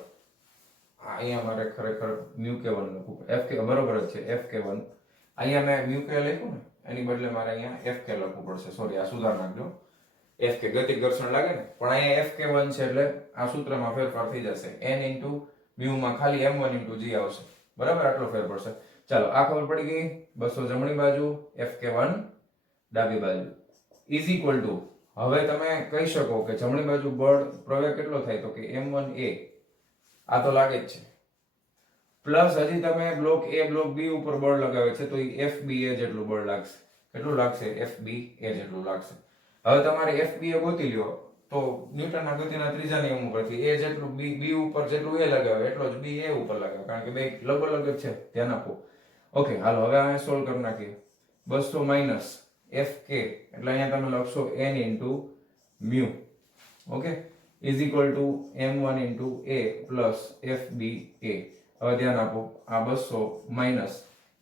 અહીંયા મારે ખરેખર μk1 લખવું, FK બરોબર જ છે, FK1. અહીંયા મેં μk લખ્યું ને, એની બદલે મારે અહીંયા FK લખવું પડશે. સોરી, આ સુધાર નાખજો. FK ગતિક ઘર્ષણ લાગે ને, પણ અહીંયા FK1 છે એટલે આ સૂત્રમાં ફેરફાર થઈ જશે. n ઇન્ટુ μ માં ખાલી M1 ઇન્ટુ G આવશે. બરાબર, આટલો ફેર પડશે. ચાલો, આ ખબર પડી ગઈ. 200 જમણી બાજુ, FK1 ડાબી બાજુ ઇઝ ઇક્વલ ટુ, હવે તમે કહી શકો કે જમણી બાજુ બળ પ્રવેગ કેટલો થાય? તો કે M1A, આ તો લાગે જ છે, પ્લસ હજી તમે બ્લોક A બ્લોક B ઉપર બળ લગાવે છે તો એ FBA જેટલું બળ લાગશે. કેટલું લાગશે? FBA જેટલું લાગશે. હવે તમારે FBA ગોતી લ્યો તો ન્યૂટનના ગતિના ત્રીજા નિયમ ઉપરથી A જેટલું B ઉપર જેટલું A લગાવે એટલો જ B A ઉપર લગાવે, કારણ કે બે લગોલગ જ છે. ધ્યાન આપો. ઓકે, હાલો હવે આ સોલ્વ કરી નાખીએ. 200 માઈનસ FK એટલે અહીંયા તમે લખશો n into μ. Okay, is equal to M1 into A plus FBA. હવે ધ્યાન આપો, આ 200 માઈનસ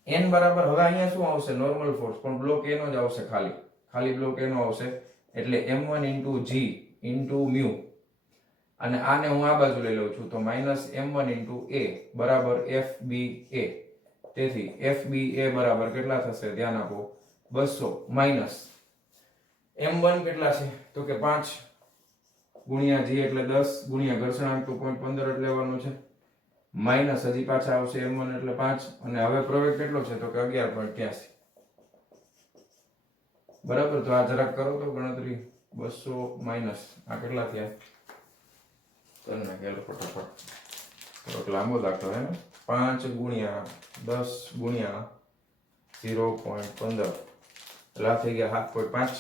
n બરાબર, હવે અહીંયા શું આવશે? નોર્મલ ફોર્સ, પણ બ્લોક A નો જ આવશે. ખાલી બ્લોક A નો આવશે, એટલે M1 ઇન્ટુ G ઇન્ટુ μ. અને આને હું આ બાજુ લઈ લઉં છું તો માઈનસ M1 ઇન્ટુ A બરાબર FBA. તેથી FBA બરાબર કેટલા થશે? ધ્યાન આપો, 200 માઈનસ M1 કેટલા છે? તો કે 5 ગુણ્યા G એટલે 10 ગુણ્યા ઘર્ષણાંક તો 0.15 જ લેવાનો છે, માઈનસ હજી પાછા આવશે M1 એટલે 5. અને હવે પ્રવેગ કેટલો છે? તો કે 11.83. બરાબર, તો આ જરાક કરો તો ગણતરી. 200 માઈનસ આ કેટલા થયા? કરી નાખેલો ફટાફટ, થોડોક લાંબો દાખલો હે ને. 5 ગુણ્યા 10 ગુણ્યા 0.15 એટલે આ થઈ ગયા 7.5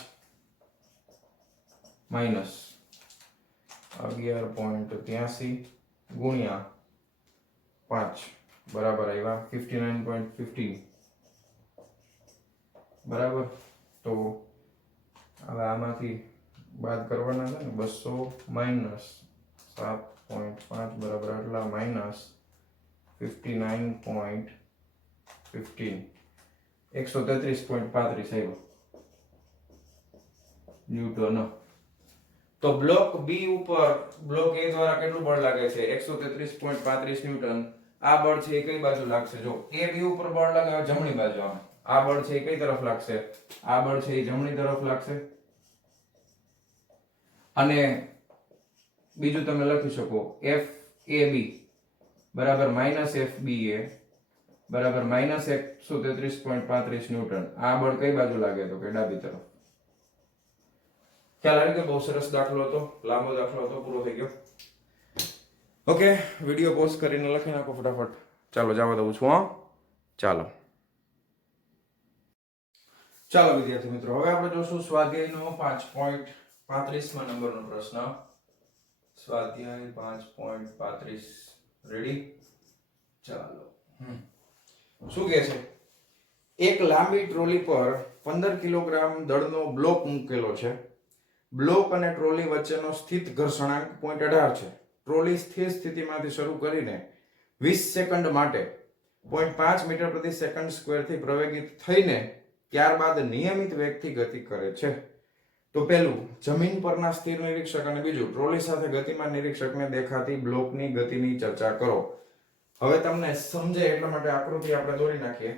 માઈનસ 11.83 ગુણ્યા 5 બરાબર આવ્યા 59.15. બરાબર, તો હવે આમાંથી બાદ કરવાના છે ને. 200 માઈનસ 7.5 બરાબર આટલા માઈનસ 59.15 133.35 આવ્યો ન્યૂટન. તો બ્લોક B ઉપર બ્લોક A દ્વારા કેટલું બળ લાગે છે? 133.35 ન્યૂટન. આ બળ છે એ કઈ બાજુ લાગશે? જો A B ઉપર બળ લગાવે જમણી બાજુ, આ બળ છે એ કઈ તરફ લાગશે? આ બળ છે એ જમણી તરફ લાગશે. અને બીજું તમે લખી શકો FAB બરાબર માઇનસ એફ બી એ બરાબર માઇનસ 133.35 ન્યૂટન. આ બળ કઈ બાજુ લાગે તો કે ડાબી તરફ. ખ્યાલ આવી ગયો? બહુ સરસ દાખલો હતો, લાંબો દાખલો હતો, પૂરો થઈ ગયો. ઓકે, વિડીયો પોઝ કરીને લખી નાખો ફટાફટ. ચાલો જવા દઉં છું. ચાલો ચાલો વિદ્યાર્થી મિત્રો, હવે આપણે જોશું સ્વાધ્યાયનો 5.35માં નંબરનો પ્રશ્ન. સ્વાધ્યાય 5.35. રેડી? ચાલો. શું કહે છે? એક લાંબી ટ્રોલી પર 15 કિલોગ્રામ દળનો બ્લોક મૂકેલો છે. બ્લોક અને ટ્રોલી વચ્ચેનો સ્થિત ઘર્ષણાંક 0.18 છે. ટ્રોલી સ્થિર સ્થિતિમાંથી શરૂ કરીને 20 સેકન્ડ માટે 0.5 મીટર પ્રતિ સેકન્ડ સ્ક્વેરથી પ્રવેગિત થઈને ત્યારબાદ નિયમિત વેગથી ગતિ કરે છે. તો પહેલું જમીન પરના સ્થિર નિરીક્ષક અને બીજું ટ્રોલી સાથે ગતિમાન નિરીક્ષકને દેખાતી બ્લોકની ગતિની ચર્ચા કરો. હવે તમને સમજે એટલા માટે આકૃતિ આપણે દોરી નાખીએ,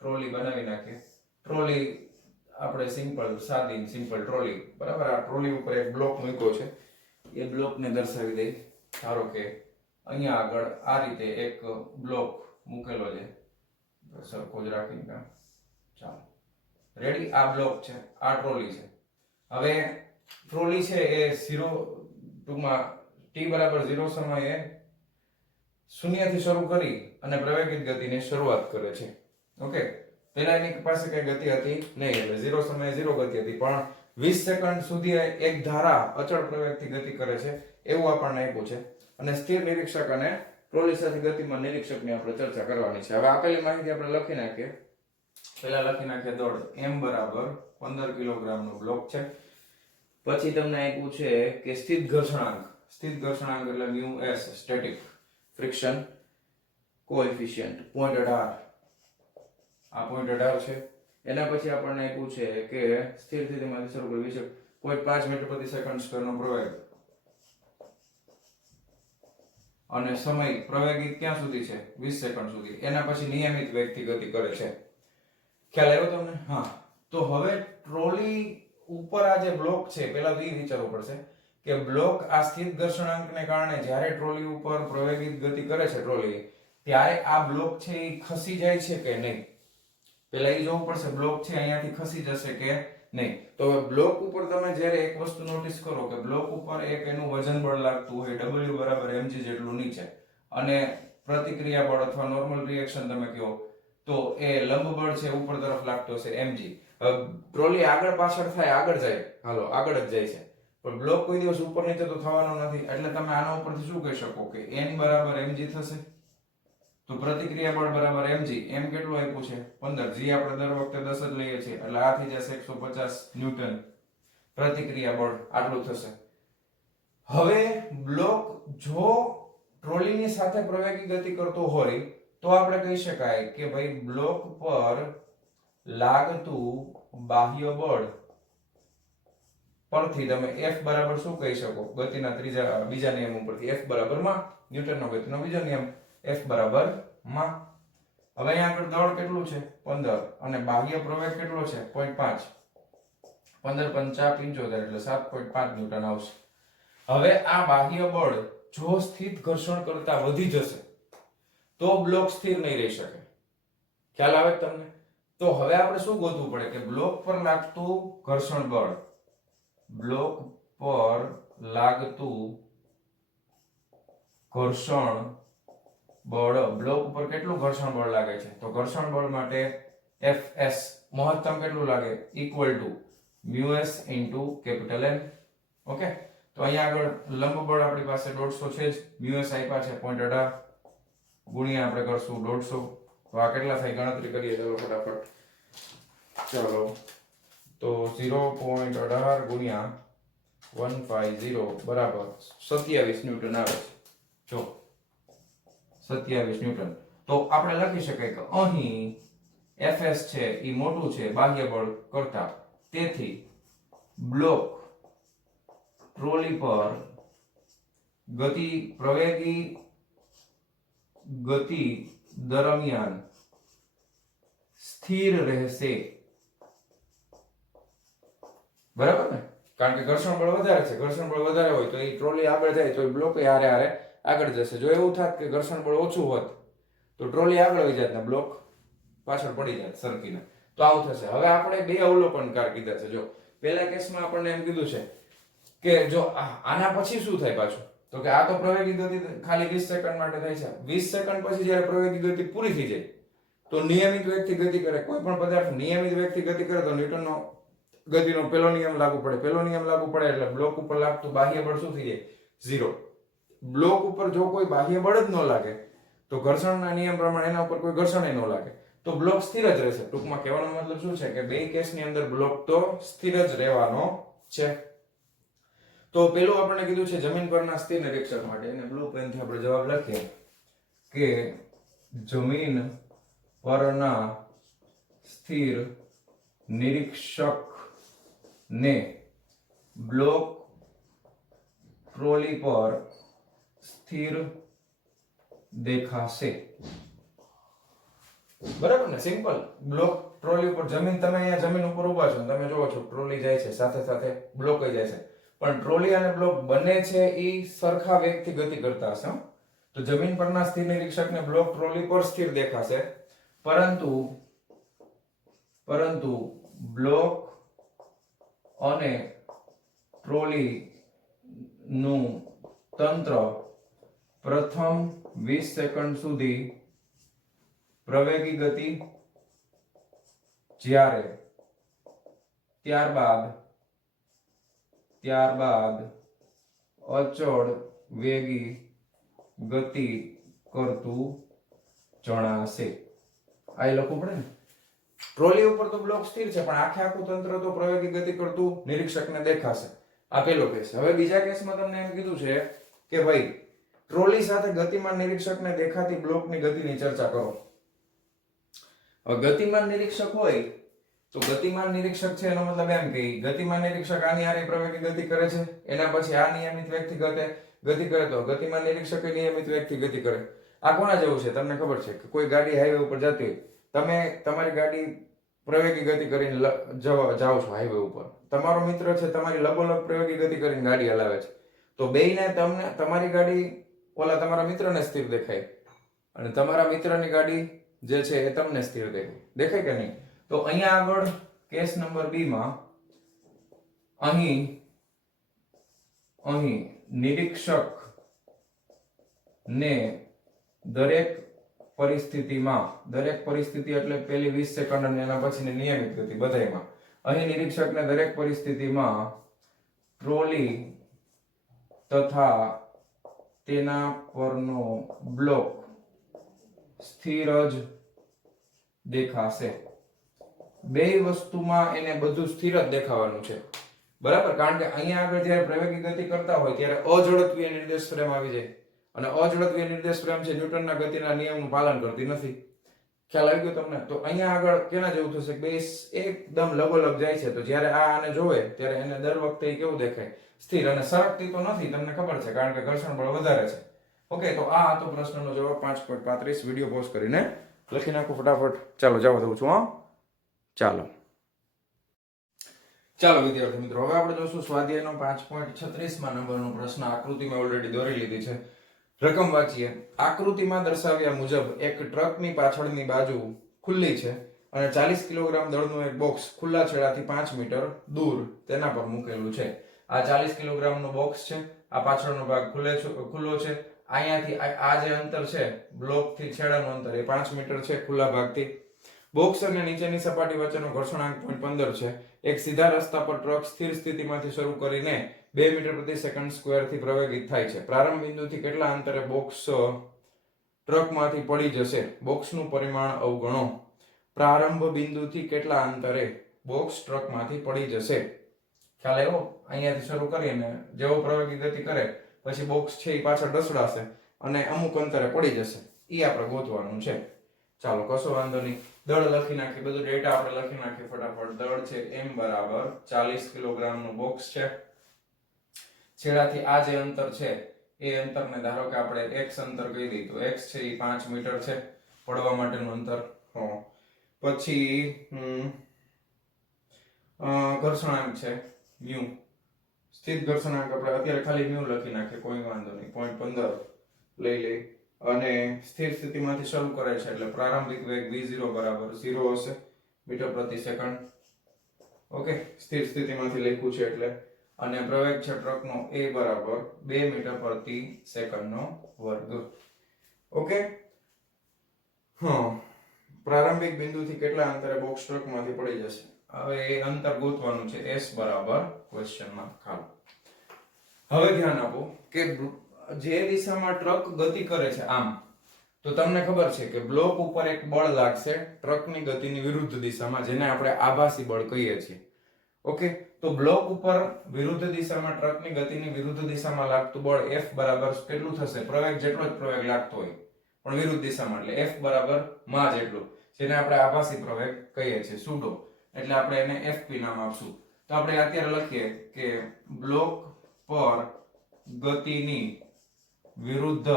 ટ્રોલી બનાવી નાખીએ. ટ્રોલી આપણે સિમ્પલ ટ્રોલી, બરાબર. આ ટ્રોલી ઉપર એક બ્લોક મૂક્યો છે, એ બ્લોકને દર્શાવી દઈ. ધારો કે અહીંયા આગળ આ રીતે એક બ્લોક મૂકેલો છે, સરખો જ રાખીને. ચાલો રેડી? આ બ્લોક છે, આ ટ્રોલી છે. હવે ટ્રોલી છે એ 0 ટુમાં t બરાબર 0 સમયે શૂન્યથી શરૂ કરી અને પ્રવેગિત ગતિની શરૂઆત કરે છે. ઓકે, પહેલા એની પાસે કઈ ગતિ હતી નહીં, એટલે 0 સમયે 0 ગતિ હતી, પણ 20 સેકન્ડ સુધી એક ધારા અચળ પ્રવેગથી ગતિ કરે છે એવું આપણને આપ્યું છે. અને સ્થિર નિરીક્ષક અને ટ્રોલી સાથે ગતિમાન નિરીક્ષકની આપણે ચર્ચા કરવાની છે. હવે આપેલી માહિતી આપણે લખી નાખીએ. પહેલા લખી નાખીએ દળ m બરાબર 15 કિલોગ્રામનો બ્લોક છે. પછી તમને આપ્યું છે કે સ્થિત ઘર્ષણાંક એટલે mu s, static friction coefficient 0.18. આ 0.18 છે. એના પછી આપણને આપ્યું છે કે સ્થિર સ્થિતિમાંથી શરૂ કરી 0.5 મીટર પ્રતિ સેકન્ડ સ્ક્વેરનો પ્રવેગ અને સમય પ્રવેગિત ક્યાં સુધી છે? 20 સેકન્ડ સુધી. એના પછી નિયમિત વેગથી ગતિ કરે છે. ખ્યાલ આવ્યો તમને? હા. તો હવે ટ્રોલી ઉપર આ જે બ્લોક છે, પહેલા તો એ વિચારવું પડશે કે બ્લોક આ સ્થિત ઘર્ષણાંકને કારણે જ્યારે ટ્રોલી ઉપર પ્રવેગિત ગતિ કરે છે ટ્રોલી, ત્યારે આ બ્લોક છે એ ખસી જાય છે કે નહીં. પહેલા એ જોવું પડશે બ્લોક છે અહીંયાથી ખસી જશે કે નહીં. તો હવે બ્લોક ઉપર તમે જ્યારે એક વસ્તુ નોટિસ કરો કે બ્લોક ઉપર એક એનું વજન બળ લાગતું હોય W બરાબર mg જેટલું નીચે, અને પ્રતિક્રિયા બળ અથવા નોર્મલ રિએક્શન તમે કહો તો એ લંબ બળ છે ઉપર તરફ લાગતો હશે mg. ટ્રોલી આગળ પાછળ થાય, આગળ જાય, હાલો આગળ જ જાય છે, પણ બ્લોક કોઈ દિવસ ઉપર નીચે તો થવાનો નથી. એટલે તમે આના ઉપરથી શું કહી શકો કે n બરાબર mg થશે. તો પ્રતિક્રિયા બળ બરાબર mg. m કેટલું આપ્યું છે? 15. g આપણે દર વખતે 10 જ લઈએ છીએ, એટલે આ થઈ જશે 150 ન્યૂટન. પ્રતિક્રિયા બળ આટલું થશે. હવે બ્લોક જો ટ્રોલીની સાથે પ્રવેગી ગતિ કરતો હોય તો આપણે કહી શકાય કે ભાઈ બ્લોક પર લાગતું બાહ્ય બળ પરથી તમે F બરાબર શું કહી શકો? ગતિના બીજા નિયમ ઉપરથી F બરાબર માં, ન્યૂટનનો ગતિનો બીજો નિયમ, F બરાબર માં. હવે અહીંયા આગળ દળ કેટલું છે? 15, અને બાહ્ય પ્રવેગ કેટલો છે? 0.5. 15 પંચા 75 એટલે 7.5 ન્યૂટન આવશે. હવે આ બાહ્ય બળ જો સ્થિત ઘર્ષણ કરતા વધી જશે તો બ્લોક સ્થિર નહીં રહી શકે. ખ્યાલ આવે તમને? તો હવે આપણે શું ગોતવું પડે કે બ્લોક પર લાગતું ઘર્ષણ બળ, બ્લોક પર લાગતું ઘર્ષણ બળ, બ્લોક ઉપર કેટલું ઘર્ષણ બળ લાગે છે? તો ઘર્ષણ બળ માટે Fs મહત્તમ કેટલું લાગે? Equal to μs into capital M. Okay, તો અહીંયા આગળ લંબ બળ આપણી પાસે 150 છે જ, μs આપ્યા છે 0.18 ગુણ્યા આપણે કરશું 150. તો આ કેટલા થાય ગણતરી કરીએ ચાલો ફટાફટ. ચાલો, તો 0.18 ગુણ્યા 150 બરાબર 27 ન્યૂટન આવે છે. જો 27 ન્યૂટન. તો આપણે લખી શકાય કે અહીં Fs છે એ મોટું છે બાહ્ય બળ કરતા, તેથી બ્લોક ટ્રોલી પર પ્રવેગી ગતિ દરમિયાન સ્થિર રહેશે. બરાબર ને? કારણ કે ઘર્ષણ બળ વધારે છે, ઘર્ષણ બળ વધારે હોય તો એ ટ્રોલી આગળ જાય તો એ બ્લોક હારે હારે આગળ જશે. જો એવું થાત કે ઘર્ષણ બળ ઓછું હોત તો ટ્રોલી આગળ વહી જાત ને બ્લોક પાછળ પડી જાત સરકીને. તો આવું થશે. હવે આપણે બે અવલોકનકાર કીધા છે. જો પહેલા કેસમાં આપણને એમ કીધું છે કે જો આના પછી શું થાય પાછું, તો કે આ તો પ્રવેગી ગતિ ખાલી 20 સેકન્ડ માટે થાય છે. 20 સેકન્ડ પછી જ્યારે પ્રવેગી ગતિ પૂરી થઈ જાય તો નિયમિત વેગથી ગતિ કરે. કોઈ પણ પદાર્થ નિયમિત વેગથી ગતિ કરે તો ન્યૂટનનો ગતિનો પહેલો નિયમ લાગુ પડે. પહેલો નિયમ લાગુ પડે એટલે બ્લોક ઉપર લાગતું બાહ્ય બળ શું થઈ જાય? 0. બ્લોક ઉપર જો કોઈ બાહ્ય બળ જ ન લાગે તો ઘર્ષણના નિયમ પ્રમાણે એના ઉપર કોઈ ઘર્ષણ ન લાગે તો બ્લોક સ્થિર જ રહેશે. ટૂંકમાં કહેવાનો મતલબ શું છે કે બે કેસની અંદર બ્લોક તો સ્થિર જ રહેવાનો છે. તો પેલું આપણે કીધું છે જમીન પરના સ્થિર નિરીક્ષક માટે, અને બ્લુ પેનથી આપણે જવાબ લખીએ કે જમીન પરના સ્થિર નિરીક્ષકને બ્લોક ટ્રોલી પર સ્થિર દેખાશે. બરાબર ને? સિમ્પલ. બ્લોક ટ્રોલી ઉપર જમીન, તમે અહીંયા જમીન ઉપર ઊભા છો, તમે જોવો છો ટ્રોલી જાય છે, સાથે સાથે બ્લોક જાય છે, પણ ટ્રોલી અને બ્લોક બંને છે એ સરખા વેગથી ગતિ કરતા હશે. તો જમીન પરના સ્થિર નિરીક્ષકને બ્લોક ટ્રોલી પર સ્થિર દેખાશે, પરંતુ બ્લોક અને ટ્રોલી નું તંત્ર પ્રથમ 20 સેકન્ડ સુધી પ્રવેગી ગતિ, ત્યારબાદ અચળ વેગી ગતિ કરતું જણાશે. આ લખવું પડે ને. ટ્રોલી ઉપર તો બ્લોક સ્થિર છે પણ આખું તંત્ર તો પ્રવેગી ગતિ કરતું નિરીક્ષકને દેખાશે. આ પેલો કેસ. હવે બીજા કેસમાં તમને એમ કીધું છે કે ભાઈ ટ્રોલી સાથે ગતિમાન નિરીક્ષકને દેખાતી બ્લોકની ગતિની ચર્ચા કરો. હવે ગતિમાન નિરીક્ષક હોય તો ગતિમાન નિરીક્ષક છે એનો મતલબ એમ કે ગતિમાન નિરીક્ષક આની હારે પ્રવેગી ગતિ કરે છે, એના પછી આ નિયમિત વેગથી ગતિ કરે તો ગતિમાન નિરીક્ષક નિયમિત વેગથી ગતિ કરે. આ કોના જેવું છે તમને ખબર છે કે કોઈ ગાડી હાઈવે ઉપર જતી હોય, તમે તમારી ગાડી પ્રવેગી ગતિ કરીને જાઓ છો હાઈવે ઉપર, તમારો મિત્ર છે તમારી લબોલબ પ્રવેગી ગતિ કરીને ગાડી હલાવે છે, તો બેયને તમને તમારી ગાડી ઓલા તમારા મિત્રને સ્થિર દેખાય અને તમારા મિત્રની ગાડી જે છે એ તમને સ્થિર દેખાય કે નહીં? તો અહીંયા આગળ કેસ નંબર બી માં અહીં નિરીક્ષક ને દરેક પરિસ્થિતિ એટલે પહેલી 20 સેકન્ડ અને એના પછીની નિયમિત ગતિ બધાયમાં, અહીં નિરીક્ષકને દરેક પરિસ્થિતિમાં ટ્રોલી તથા તેના પરનો બ્લોક સ્થિર જ દેખાશે. બે વસ્તુમાં એને બધું સ્થિર જ દેખાવાનું છે. બરાબર? કારણ કે અહીંયા આગળ જ્યારે પ્રવેગી ગતિ કરતા હોય ત્યારે અઝડપીય નિર્દેશ ફ્રેમ આવી જાય, અને અઝડપીય નિર્દેશ ફ્રેમ છે ન્યૂટનના ગતિના નિયમનું પાલન કરતી નથી. ખ્યાલ આવી ગયો તમને? તો અહીંયા આગળ કેના જેવું થશે? બે એકદમ લબોલબ જાય છે, તો જ્યારે આ આને જોવે ત્યારે એને દર વખતે કેવું દેખાય? સ્થિર. અને સરકતી તો નથી, તમને ખબર છે, કારણ કે ઘર્ષણ બળ વધારે છે. ઓકે, તો આ હતો પ્રશ્નનો જવાબ 5.35. વિડીયો પોઝ કરીને લખી નાખો ફટાફટ. ચાલો જવા દઉં છું. ચાલો વિદ્યાર્થી મિત્રો, હવે આપણે જોશું સ્વાધ્યાયનો 5.36 નંબરનો પ્રશ્ન. આકૃતિમાં ઓલરેડી દોરી લીધી છે. રકમ વાંચીએ. આકૃતિમાં દર્શાવ્યા મુજબ એક ટ્રકની પાછળની બાજુ ખુલ્લી છે અને 40 કિલોગ્રામ દળનું એક બોક્સ ખુલ્લા છેડાથી 5 મીટર દૂર તેના પર મૂકેલું છે. આ 40 કિલોગ્રામનું બોક્સ છે, આ પાછળનો ભાગ ખુલ્લો છે. અહીંયાથી આ જે અંતર છે બ્લોકથી છેડાનું અંતર એ 5 મીટર છે ખુલ્લા ભાગથી. બોક્સ અને નીચેની સપાટી વચ્ચેનો ઘર્ષણાંક 0.15 છે. એક સીધા રસ્તા પર ટ્રક સ્થિર સ્થિતિમાંથી શરૂ કરીને 2 મીટર પ્રતિ સેકન્ડ સ્ક્વેરથી પ્રવેગિત થાય છે. પ્રારંભ બિંદુથી કેટલા અંતરે બોક્સ ટ્રકમાંથી પડી જશે? બોક્સનું પરિમાણ અવગણો. પ્રારંભ બિંદુથી કેટલા અંતરે બોક્સ ટ્રકમાંથી પડી જશે? ખ્યાલ આવ્યો? અહીંયાથી શરૂ કરીને જેવો પ્રવેગી ગતિ કરે પછી બોક્સ છે એ પાછળ ઢસડાશે અને અમુક અંતરે પડી જશે. એ આપણે ગોતવાનું છે. ચાલો, કશો વાંધો નહીં. દળ લખી નાખી, બધું ડેટા આપણે લખી નાખીએ ફટાફટ. દળ છે m બરાબર 40 કિલોગ્રામનું બોક્સ છે. છેડાથી આ જે અંતર છે એ અંતરને ધારો કે આપણે x અંતર કહી દઈએ તો x છે એ 5 મીટર છે પડવા માટેનું અંતર. પછી ઘર્ષણાંક છે μ. સ્થિત ઘર્ષણાંક આપણે અત્યારે ખાલી μ લખી નાખીએ, કોઈ વાંધો નહીં. 0.15 લઈ લે અને સ્થિર સ્થિતિમાંથી શરૂ કરે છે એટલે પ્રારંભિક વેગ v0 બરાબર 0 હશે મીટર પ્રતિ સેકન્ડ. ઓકે, સ્થિર સ્થિતિમાંથી લખ્યું છે એટલે. અને પ્રવેગ છે ટ્રકનો a બરાબર 2 મીટર પ્રતિ સેકન્ડનો વર્ગ. ઓકે, પ્રારંભિક બિંદુથી કેટલા અંતરે બોક્સ ટ્રકમાંથી પડી જશે? હવે એ અંતર ગોતવાનું છે. s બરાબર ક્વેશ્ચન માર્ક ખાલી. હવે ધ્યાન આપો કે જે દિશામાં ટ્રક ગતિ કરે છે આમ, તો તમને ખબર છે કે બ્લોક ઉપર એક બળ લાગશે ટ્રકની ગતિની વિરુદ્ધ દિશામાં, જેને આપણે આભાસી બળ કહીએ છીએ. ઓકે, તો બ્લોક ઉપર વિરુદ્ધ દિશામાં ટ્રકની ગતિની વિરુદ્ધ દિશામાં લાગતું બળ F બરાબર કેટલું થશે? પ્રવેગ જેટલો જ પ્રવેગ લાગતો હોય પણ વિરુદ્ધ દિશામાં, એટલે F બરાબર માં જેટલું, જેને આપણે આભાસી પ્રવેગ કહીએ છીએ, સુડો. એટલે આપણે એને FP નામ આપશું. તો આપણે અત્યારે લખીએ કે બ્લોક પર ગતિની વિરુદ્ધ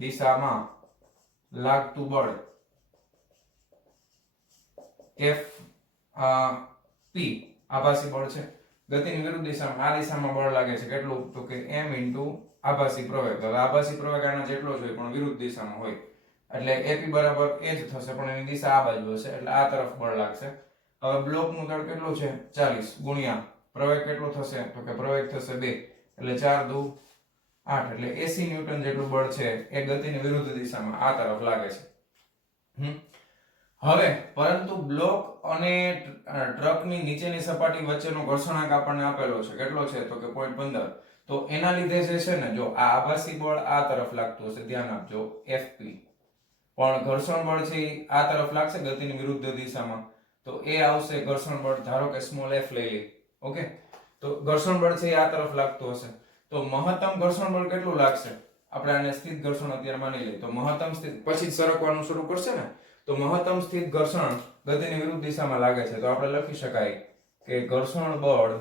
દિશામાં લાગતું બળ P આભાસી બળ છે. ગતિની વિરુદ્ધ દિશામાં આ દિશામાં બળ લાગે છે કેટલું? તો કે m આભાસી પ્રવેગ. હવે આભાસી પ્રવેગ આના જેટલો જ હોય પણ વિરુદ્ધ દિશામાં હોય એટલે AP બરાબર એ જ થશે પણ એની દિશા આ બાજુ હશે એટલે આ તરફ બળ લાગશે. હવે બ્લોકનું દળ કેટલું છે? 40 ગુણ્યા પ્રવેગ કેટલો થશે? તો કે પ્રવેગ થશે 2 એટલે 4 દુ 8 એટલે 80 ન્યૂટન જેટલું બળ છે એ ગતિની વિરુદ્ધ દિશામાં આ તરફ લાગે છે. હવે પરંતુ બ્લોક અને ટ્રકની નીચેની સપાટી વચ્ચેનો ઘર્ષણાંક આપણને આપેલો છે. કેટલો છે? તો કે 0.15. તો એના લીધે જે છે ને, જો આ આભાસી બળ આ તરફ લાગતું હશે, ધ્યાન આપજો, FP, પણ ઘર્ષણ બળ છે આ તરફ લાગશે ગતિની વિરુદ્ધ દિશામાં, તો એ આવશે ઘર્ષણ બળ, ધારો કે સ્મોલ f લઈ લે. ઓકે, તો ઘર્ષણ બળ છે આ તરફ લાગતું હશે તો મહત્તમ ઘર્ષણ બળ કેટલું લાગશે? આપણે આને સ્થિત ઘર્ષણ અત્યારે માની લઈએ તો મહત્તમ સ્થિત, પછી સરકવાનું શરૂ કરશે ને, તો મહત્તમ સ્થિત ઘર્ષણ ગતિની વિરુદ્ધ દિશામાં લાગે છે. તો આપણે લખી શકાય કે ઘર્ષણ બળ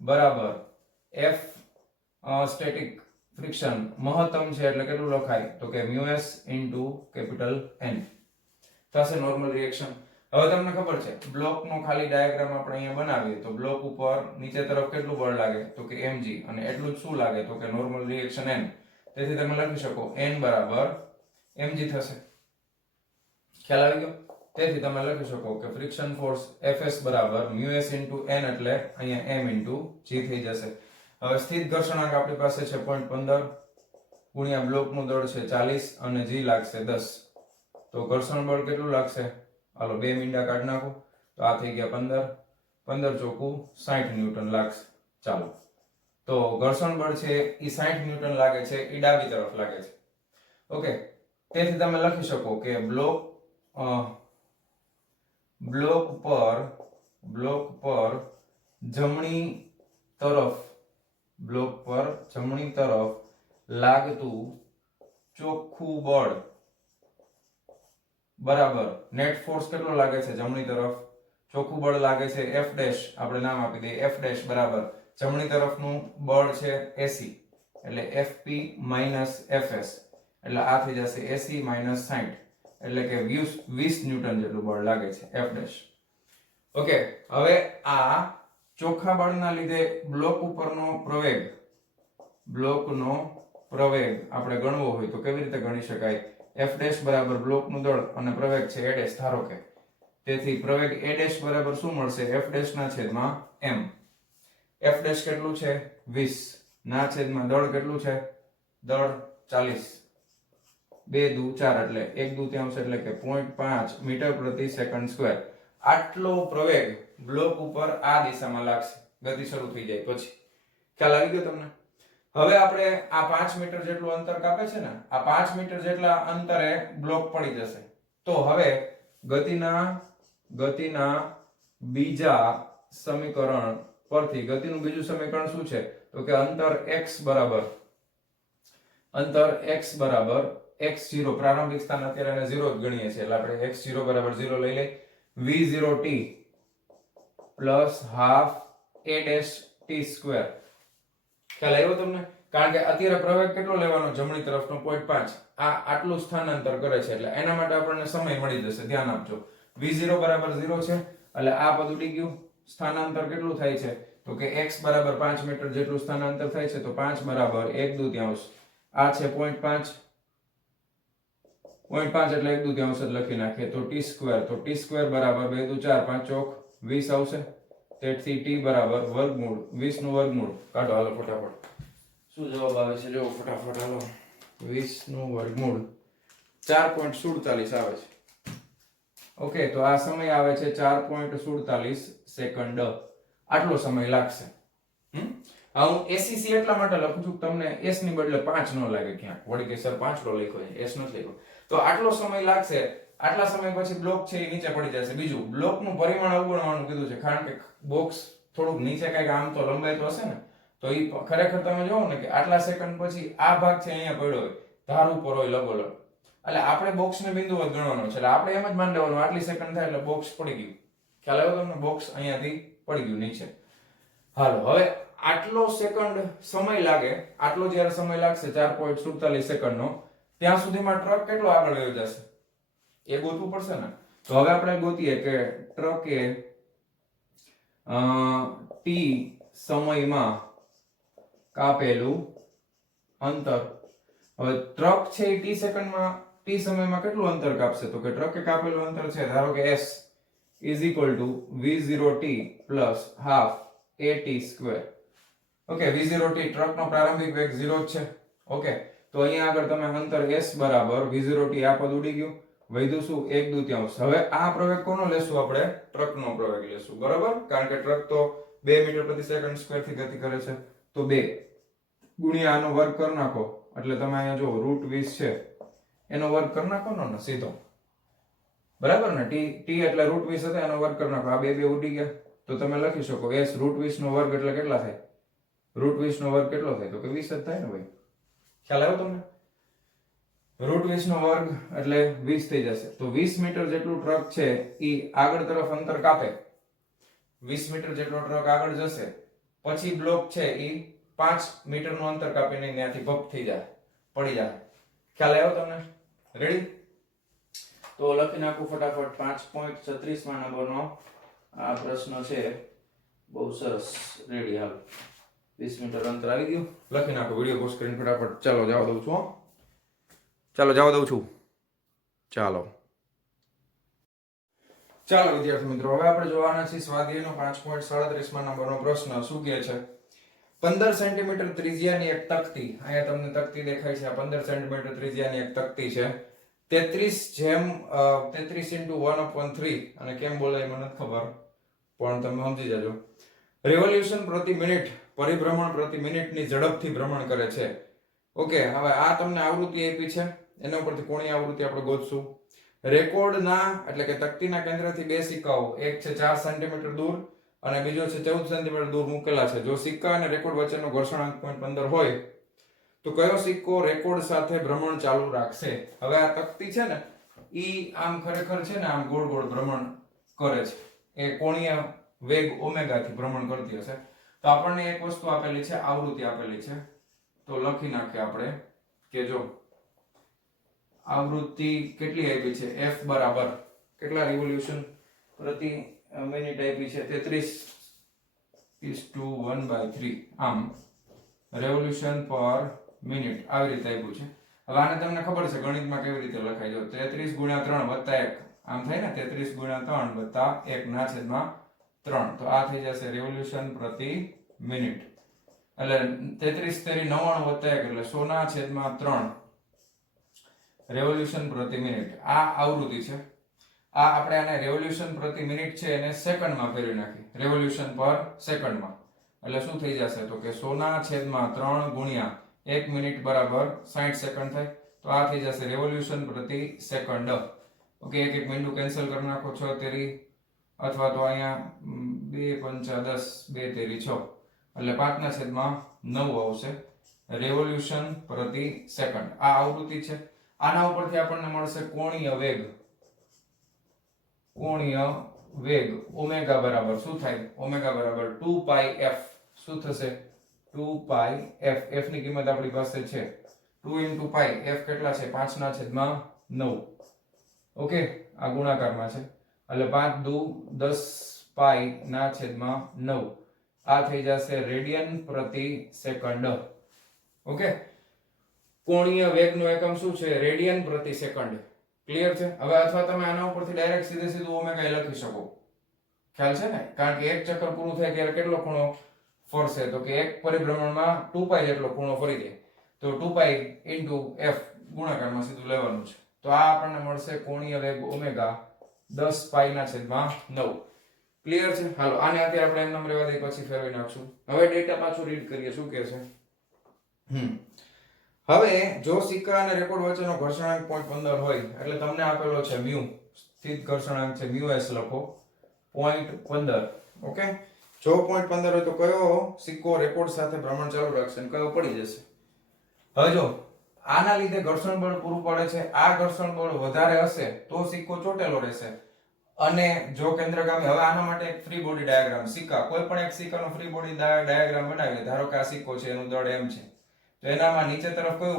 બરાબર F સ્ટેટિક ફ્રિક્શન મહત્તમ છે એટલે કેટલું લખાય? તો કે μs કેપિટલ N થશે નોર્મલ રિએક્શન. હવે તમને ખબર છે બ્લોકનો ખાલી ડાયાગ્રામ આપણે અહીંયા બનાવીએ તો બ્લોક ઉપર નીચે તરફ કેટલું બળ લાગે? તો કે mg, અને એટલું જ શું લાગે? તો કે નોર્મલ રિએક્શન n. તેથી તમે લખી શકો n બરાબર mg થશે. ખ્યાલ આવી ગયો? તેથી તમે લખી શકો કે ફ્રિક્શન ફોર્સ Fs બરાબર μs n એટલે અહીંયા m g થઈ જશે. હવે સ્થિત ઘર્ષણાંક આપણી પાસે છે 0.15 ગુણ્યા બ્લોકનું દળ છે 40 અને g લાગશે 10. તો ઘર્ષણ બળ કેટલું લાગશે? હાલો 2 મીંડા કાઢી નાખો તો આ થઈ ગયા 15. 15 ચોકું 60 ન્યૂટન લાગશે. ચાલો, તો ઘર્ષણ બળ છે એ 60 ન્યૂટન લાગે છે, એ ડાબી તરફ લાગે છે. ઓકે, તેથી તમે લખી શકો કે બ્લોક પર જમણી તરફ લાગતું ચોખ્ખું બળ બરાબર નેટ ફોર્સ કેટલો લાગે છે? જમણી તરફ ચોખ્ખું બળ લાગે છે F ડેશ, આપણે નામ આપી દઈએ F ડેશ બરાબર જમણી તરફનું બળ છે 80 એટલે FP FS એટલે આ થઈ જશે 80 60 એટલે કે 20 ન્યૂટન જેટલું બળ લાગે છે F ડેશ. ઓકે, હવે આ ચોખ્ખા બળના લીધે બ્લોકનો પ્રવેગ આપણે ગણવો હોય તો કેવી રીતે ગણી શકાય? F ડેશ બરાબર બ્લોકનું દળ અને પ્રવેગ છે A ડેશ, ધારો કે. તેથી પ્રવેગ A ડેશ બરાબર શું મળશે? F ડેશ ના છેદમાં m. F ડેશ કેટલું છે? 20 ના છેદમાં દળ કેટલું છે? દળ 40. 2 દુ 4 એટલે 1 દુત્યાંશ એટલે કે 0.5 મીટર પ્રતિ સેકન્ડ સ્ક્વેર. આટલો પ્રવેગ બ્લોક ઉપર આ દિશામાં લાગશે ગતિ શરૂ થઈ જાય પછી. ખ્યાલ આવી ગયો તમને? હવે આપણે આ 5 મીટર જેટલું અંતર કાપે છે ને, આ 5 મીટર જેટલા અંતરે બ્લોક પડી જશે. તો હવે ગતિના બીજા સમીકરણ પરથી ગતિનું બીજું સમીકરણ શું છે? તો કે અંતર x બરાબર x0, પ્રારંભિક સ્થાન અત્યારે એને 0 જ ગણીએ છીએ એટલે આપણે x0 બરાબર 0 લઈ લઈએ. v0t plus half a dash t square. ખ્યાલ આવ્યો તમને? કારણ કે અત્યારે પ્રવેગ કેટલો લેવાનો? જમણી તરફનો 0.5. આ આટલું સ્થાનાંતર કરે છે એટલે એના માટે આપણને સમય મળી જશે. ધ્યાન આપજો, v0 બરાબર 0 છે એટલે આ પદ ઉડી ગયું. સ્થાનાંતર કેટલું થાય છે? તો કે x બરાબર 5 મીટર જેટલું સ્થાનાંતર થાય છે તો 5 બરાબર 1 દુત્યાંશ આ છે 0.5 0.5 એટલે 1/2 જ લખી નાખીએ તો t સ્ક્વેર, તો t સ્ક્વેર બરાબર 2 દુ 4 5 ચોક 20 આવશે. તેથી t બરાબર વર્ગમૂળ 20 નું વર્ગમૂળ કાઢો હાલો ફટાફટ. શું જવાબ આવે છે જો ફટાફટ હાલો. 20 નું વર્ગમૂળ 4.47 આવે છે. ઓકે, તો આ સમય આવે છે 4.47 સેકન્ડ. આટલો સમય લાગશે. હા, હું SEC એટલા માટે લખું છું કે તમને s ની બદલે 5 ન લાગે ક્યાંક. વળી કે સર 5 નો લખ્યો છે, s નથી લખ્યો. તો આટલો સમય લાગશે. આટલા સમય પછી બ્લોક છે એ નીચે પડી જશે. બીજું, બ્લોકનું પરિમાણ અવગણવાનું કીધું છે, કારણ કે બોક્સ થોડુંક નીચે કાંઈક આમ તો લંબાઈ તો હશે ને, તો એ ખરેખર તમે જોવો ને કે આટલા સેકન્ડ પછી આ ભાગ છે અહીંયા પડ્યો હોય, ધાર ઉપર હોય લગોલગ, એટલે આપણે બોક્સને બિંદુવત ગણવાનો છે. એટલે આપણે એમ જ માની લેવાનું આટલી સેકન્ડ થાય એટલે બોક્સ પડી ગયું. ખ્યાલ આવ્યો તમને? બોક્સ અહીંયાથી પડી ગયું નીચે. હાલો, હવે આટલો સેકન્ડ સમય લાગે, આટલો જ્યારે સમય લાગશે 4.47 સેકન્ડનો, ત્યાં સુધીમાં ટ્રક કેટલો આગળ વયો જશે એ ગોતવું પડશે ને. તો હવે આપણે ગોતીએ કે ટ્રકે t સમયમાં કાપેલું અંતર. હવે ટ્રક છે એ t સેકન્ડમાં t સમયમાં કેટલું અંતર કાપશે? તો કે ટ્રકે કાપેલું અંતર છે ધારો કે s is equal to v0t plus half at square. Okay, v0t ટ્રકનો પ્રારંભિક વેગ 0 જ છે. ઓકે, તો અહીંયા આગળ તમે અંતર s બરાબર v0t આ પદ ઉડી ગયું, વધ્યું શું 1/2. હવે આ પ્રવેગ કોનો લેશું આપણે? ટ્રકનો પ્રવેગ લેશું, બરાબર? કારણ કે ટ્રક તો 2 મીટર પ્રતિ સેકન્ડ સ્ક્વેર થી ગતિ કરે છે, તો 2 ગુણ્યા આનો વર્ગ કરી નાખો એટલે તમે અહીંયા જો √20 છે એનો વર્ગ કરી નાખો ને સીધો, બરાબર ને? t એટલે √20 હતા એનો વર્ગ કરી નાખો. આ બે ઉડી ગયા તો તમે લખી શકો s √20 નો વર્ગ એટલે કેટલા થાય? √20 નો વર્ગ કેટલો થાય? તો કે 20 જ થાય ને ભાઈ. ખ્યાલ આવ્યો તમને? √20 નો વર્ગ એટલે 20 થઈ જશે. તો 20 મીટર જેટલું ટ્રક છે ઈ આગળ તરફ અંતર કાપે, 20 મીટર જેટલો ટ્રક આગળ જશે, પછી બ્લોક છે ઈ 5 મીટર નું અંતર કાપીને ત્યાંથી ભપ થઈ જાય, પડી જાય. ખ્યાલ આવ્યો તમને? રેડી? તો લખી નાખું ફટાફટ 5.36 માં નંબરનો આ પ્રશ્ન છે. બહુ સરસ. રેડી? હાલ, 20 મીટર અંતર આવી ગયું. લખી નાખો, વિડિયો પોઝ કરીને ફટાફટ. ચાલો જવા દઉં છું. ચાલો વિદ્યાર્થી મિત્રો, હવે આપણે જોવાના છીએ સ્વાધ્યાયનો 5.37 માં નંબરનો પ્રશ્ન. શું કહે છે? 15 સેન્ટીમીટર ત્રિજ્યાની એક તકતી, અહીંયા તમને તકતી દેખાય છે, આ 15 સેન્ટીમીટર ત્રિજ્યાની એક તકતી છે. 33 into 1/3, અને કેમ બોલાય મને નથી ખબર, પણ તમે સમજી જજો. રિવોલ્યુશન પ્રતિ મિનિટ, પરિભ્રમણ પ્રતિ મિનિટની ઝડપથી ભ્રમણ કરે છે. ઓકે, હવે આ તમને આવૃત્તિ આપી છે, એના ઉપરથી કોણીય આવૃત્તિ આપણે ગોતશું. રેકોર્ડના એટલે કે તકતીના કેન્દ્રથી બે સિક્કાઓ, એક છે 4 સેન્ટીમીટર દૂર અને બીજો છે 14 સેન્ટીમીટર દૂર મૂકેલા છે. જો સિક્કા અને રેકોર્ડ વચ્ચેનો ઘર્ષણાંક 0.15 હોય તો કયો સિક્કો રેકોર્ડ સાથે ભ્રમણ ચાલુ રાખશે? હવે આ તકતી છે ને ઈ આમ ખરેખર છે ને આમ ગોળ ગોળ ભ્રમણ કરે છે, એ કોણીય વેગ ઓમેગા થી ભ્રમણ કરતી હશે. તો આપણને એક વસ્તુ આપેલી છે, આવૃત્તિ આપેલી છે, તો લખી નાખીએ આપણે કે જો આવૃત્તિ કેટલી આપી છે? f બરાબર કેટલા રિવોલ્યુશન પ્રતિ મિનિટ આપી છે? 33:1/3. આમ રેવોલ્યુશન પર મિનિટ આવી રીતે આપ્યું છે. હવે આને તમને ખબર છે ગણિતમાં કેવી રીતે લખાય? જો 33 ગુણ્યા 3 વત્તા 1 આમ થાય ને, 33 ગુણ્યા 3 વત્તા 1 ના છેદમાં 3, તો આ થઈ જશે રેવોલ્યુશન પ્રતિ મિનિટ. એટલે 33 તેરી 99 વત્તા 1 એટલે 100 ના છેદમાં 3 રેવોલ્યુશન પ્રતિ મિનિટ. આ આવૃત્તિ છે. આ આપણે આને રેવોલ્યુશન પ્રતિ મિનિટ છે એને સેકન્ડમાં ફેરવી નાખી, રેવોલ્યુશન પર સેકન્ડમાં, એટલે શું થઈ જશે? તો કે 100 ના છેદમાં 3 ગુણ્યા 1 મિનિટ બરાબર 60 સેકન્ડ થાય. તો આ થઈ જશે રેવોલ્યુશન પ્રતિ સેકન્ડ. ઓકે, એક એક મિનિટ કેન્સલ કરી નાખો, 6 તેરી અથવા તો અહીંયા 2 પંચા 10, 2 તેરી 6 એટલે 5 ના છેદમાં 9 આવશે રેવોલ્યુશન પ્રતિ સેકન્ડ. આ આવૃત્તિ છે. આના ઉપરથી આપણને મળશે કોણીય વેગ. કોણીય વેગ ઓમેગા બરાબર શું થાય? ઓમેગા બરાબર 2πf. શું થશે? 2πf. f ની કિંમત આપણી પાસે છે 2 * π. f કેટલા છે? 5 ના છેદમાં 9. ઓકે, આ ગુણાકારમાં છે એટલે 5 દુ 10 π ના છેદમાં 9. આ થઈ જશે રેડિયન પ્રતિ સેકન્ડ. ઓકે, કોણીય વેગનો એકમ શું છે? રેડિયન પ્રતિ સેકન્ડ. ક્લિયર છે? હવે અથવા તમે આના ઉપરથી ડાયરેક્ટ સીધું ઓમેગા લખી શકો. ખ્યાલ છે ને? કારણ કે એક ચક્કર પૂરું થાય ત્યારે કેટલો ખૂણો ફરશે? તો કે એક પરિભ્રમણમાં 2π જેટલો ખૂણો ફરી દે. તો 2π * f ગુણાકારમાં સીધું લેવાનું છે. તો આ આપણને મળશે કોણીય વેગ ઓમેગા 10π/9. ક્લિયર છે? હાલો આને અત્યારે આપણે એમ નામ રહેવા દઈએ, પછી ફેરવી નાખશું. હવે ડેટા પાછું રીડ કરીએ શું કહે છે. હવે જો સિક્કા અને રેકોર્ડ વચ્ચેનો ઘર્ષણાંક 0.15 હોય એટલે તમને આપેલો છે મ્યુ, સ્થિત ઘર્ષણાંક છે મ્યુએસ લખો 0.15. ઓકે, જો 0.15 હોય તો કયો સિક્કો રેકોર્ડ સાથે ભ્રમણ ચાલુ રાખશે અને કયો પડી જશે? હવે જો આના લીધે ઘર્ષણ બળ પૂરું પડે છે, આ ઘર્ષણ બળ વધારે હશે તો સિક્કો ચોટેલો રહેશે. અને જો કેન્દ્રગામી, હવે આના માટે એક ફ્રી બોડી ડાયાગ્રામ, સિક્કા કોઈ પણ એક સિક્કાનો ફ્રી બોડી ડાયાગ્રામ બનાવીએ. ધારો કે આ સિક્કો છે, એનું દળ m છે, તો એનામાં નીચે તરફ કયું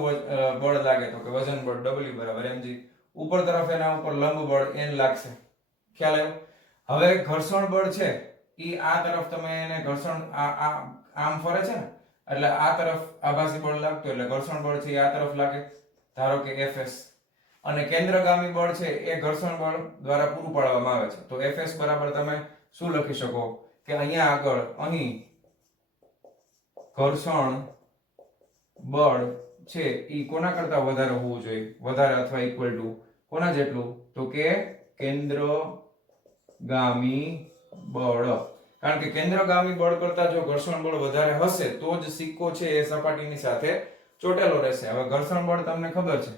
બળ લાગે? તો કે વજન બળ W બરાબર mg. ઉપર તરફ એના ઉપર લંબ બળ n લાગશે. ખ્યાલ આવ્યો? હવે ઘર્ષણ બળ છે ઈ આ તરફ તમે એને ઘર્ષણ આમ ફરે છે ને, એટલે આ તરફ આભાસી બળ લાગતું એટલે ઘર્ષણ બળ છે આ તરફ લાગે, ધારો કે Fs. અને કેન્દ્રગામી બળ છે એ ઘર્ષણ બળ દ્વારા પૂરું પાડવામાં આવે છે. તો Fs બરાબર તમે શું લખી શકો કે અહીંયા આગળ અહીં ઘર્ષણ બળ છે ઈ કોના કરતા વધારે હોવું જોઈએ? વધારે અથવા ઇક્વલ ટુ કોના જેટલું? તો કે કેન્દ્રગામી બળ. કારણ કે કેન્દ્રગામી બળ કરતા જો ઘર્ષણ બળ વધારે હશે તો જ સિક્કો છે એ સપાટીની સાથે ચોટેલો રહેશે. હવે ઘર્ષણ બળ તમને ખબર છે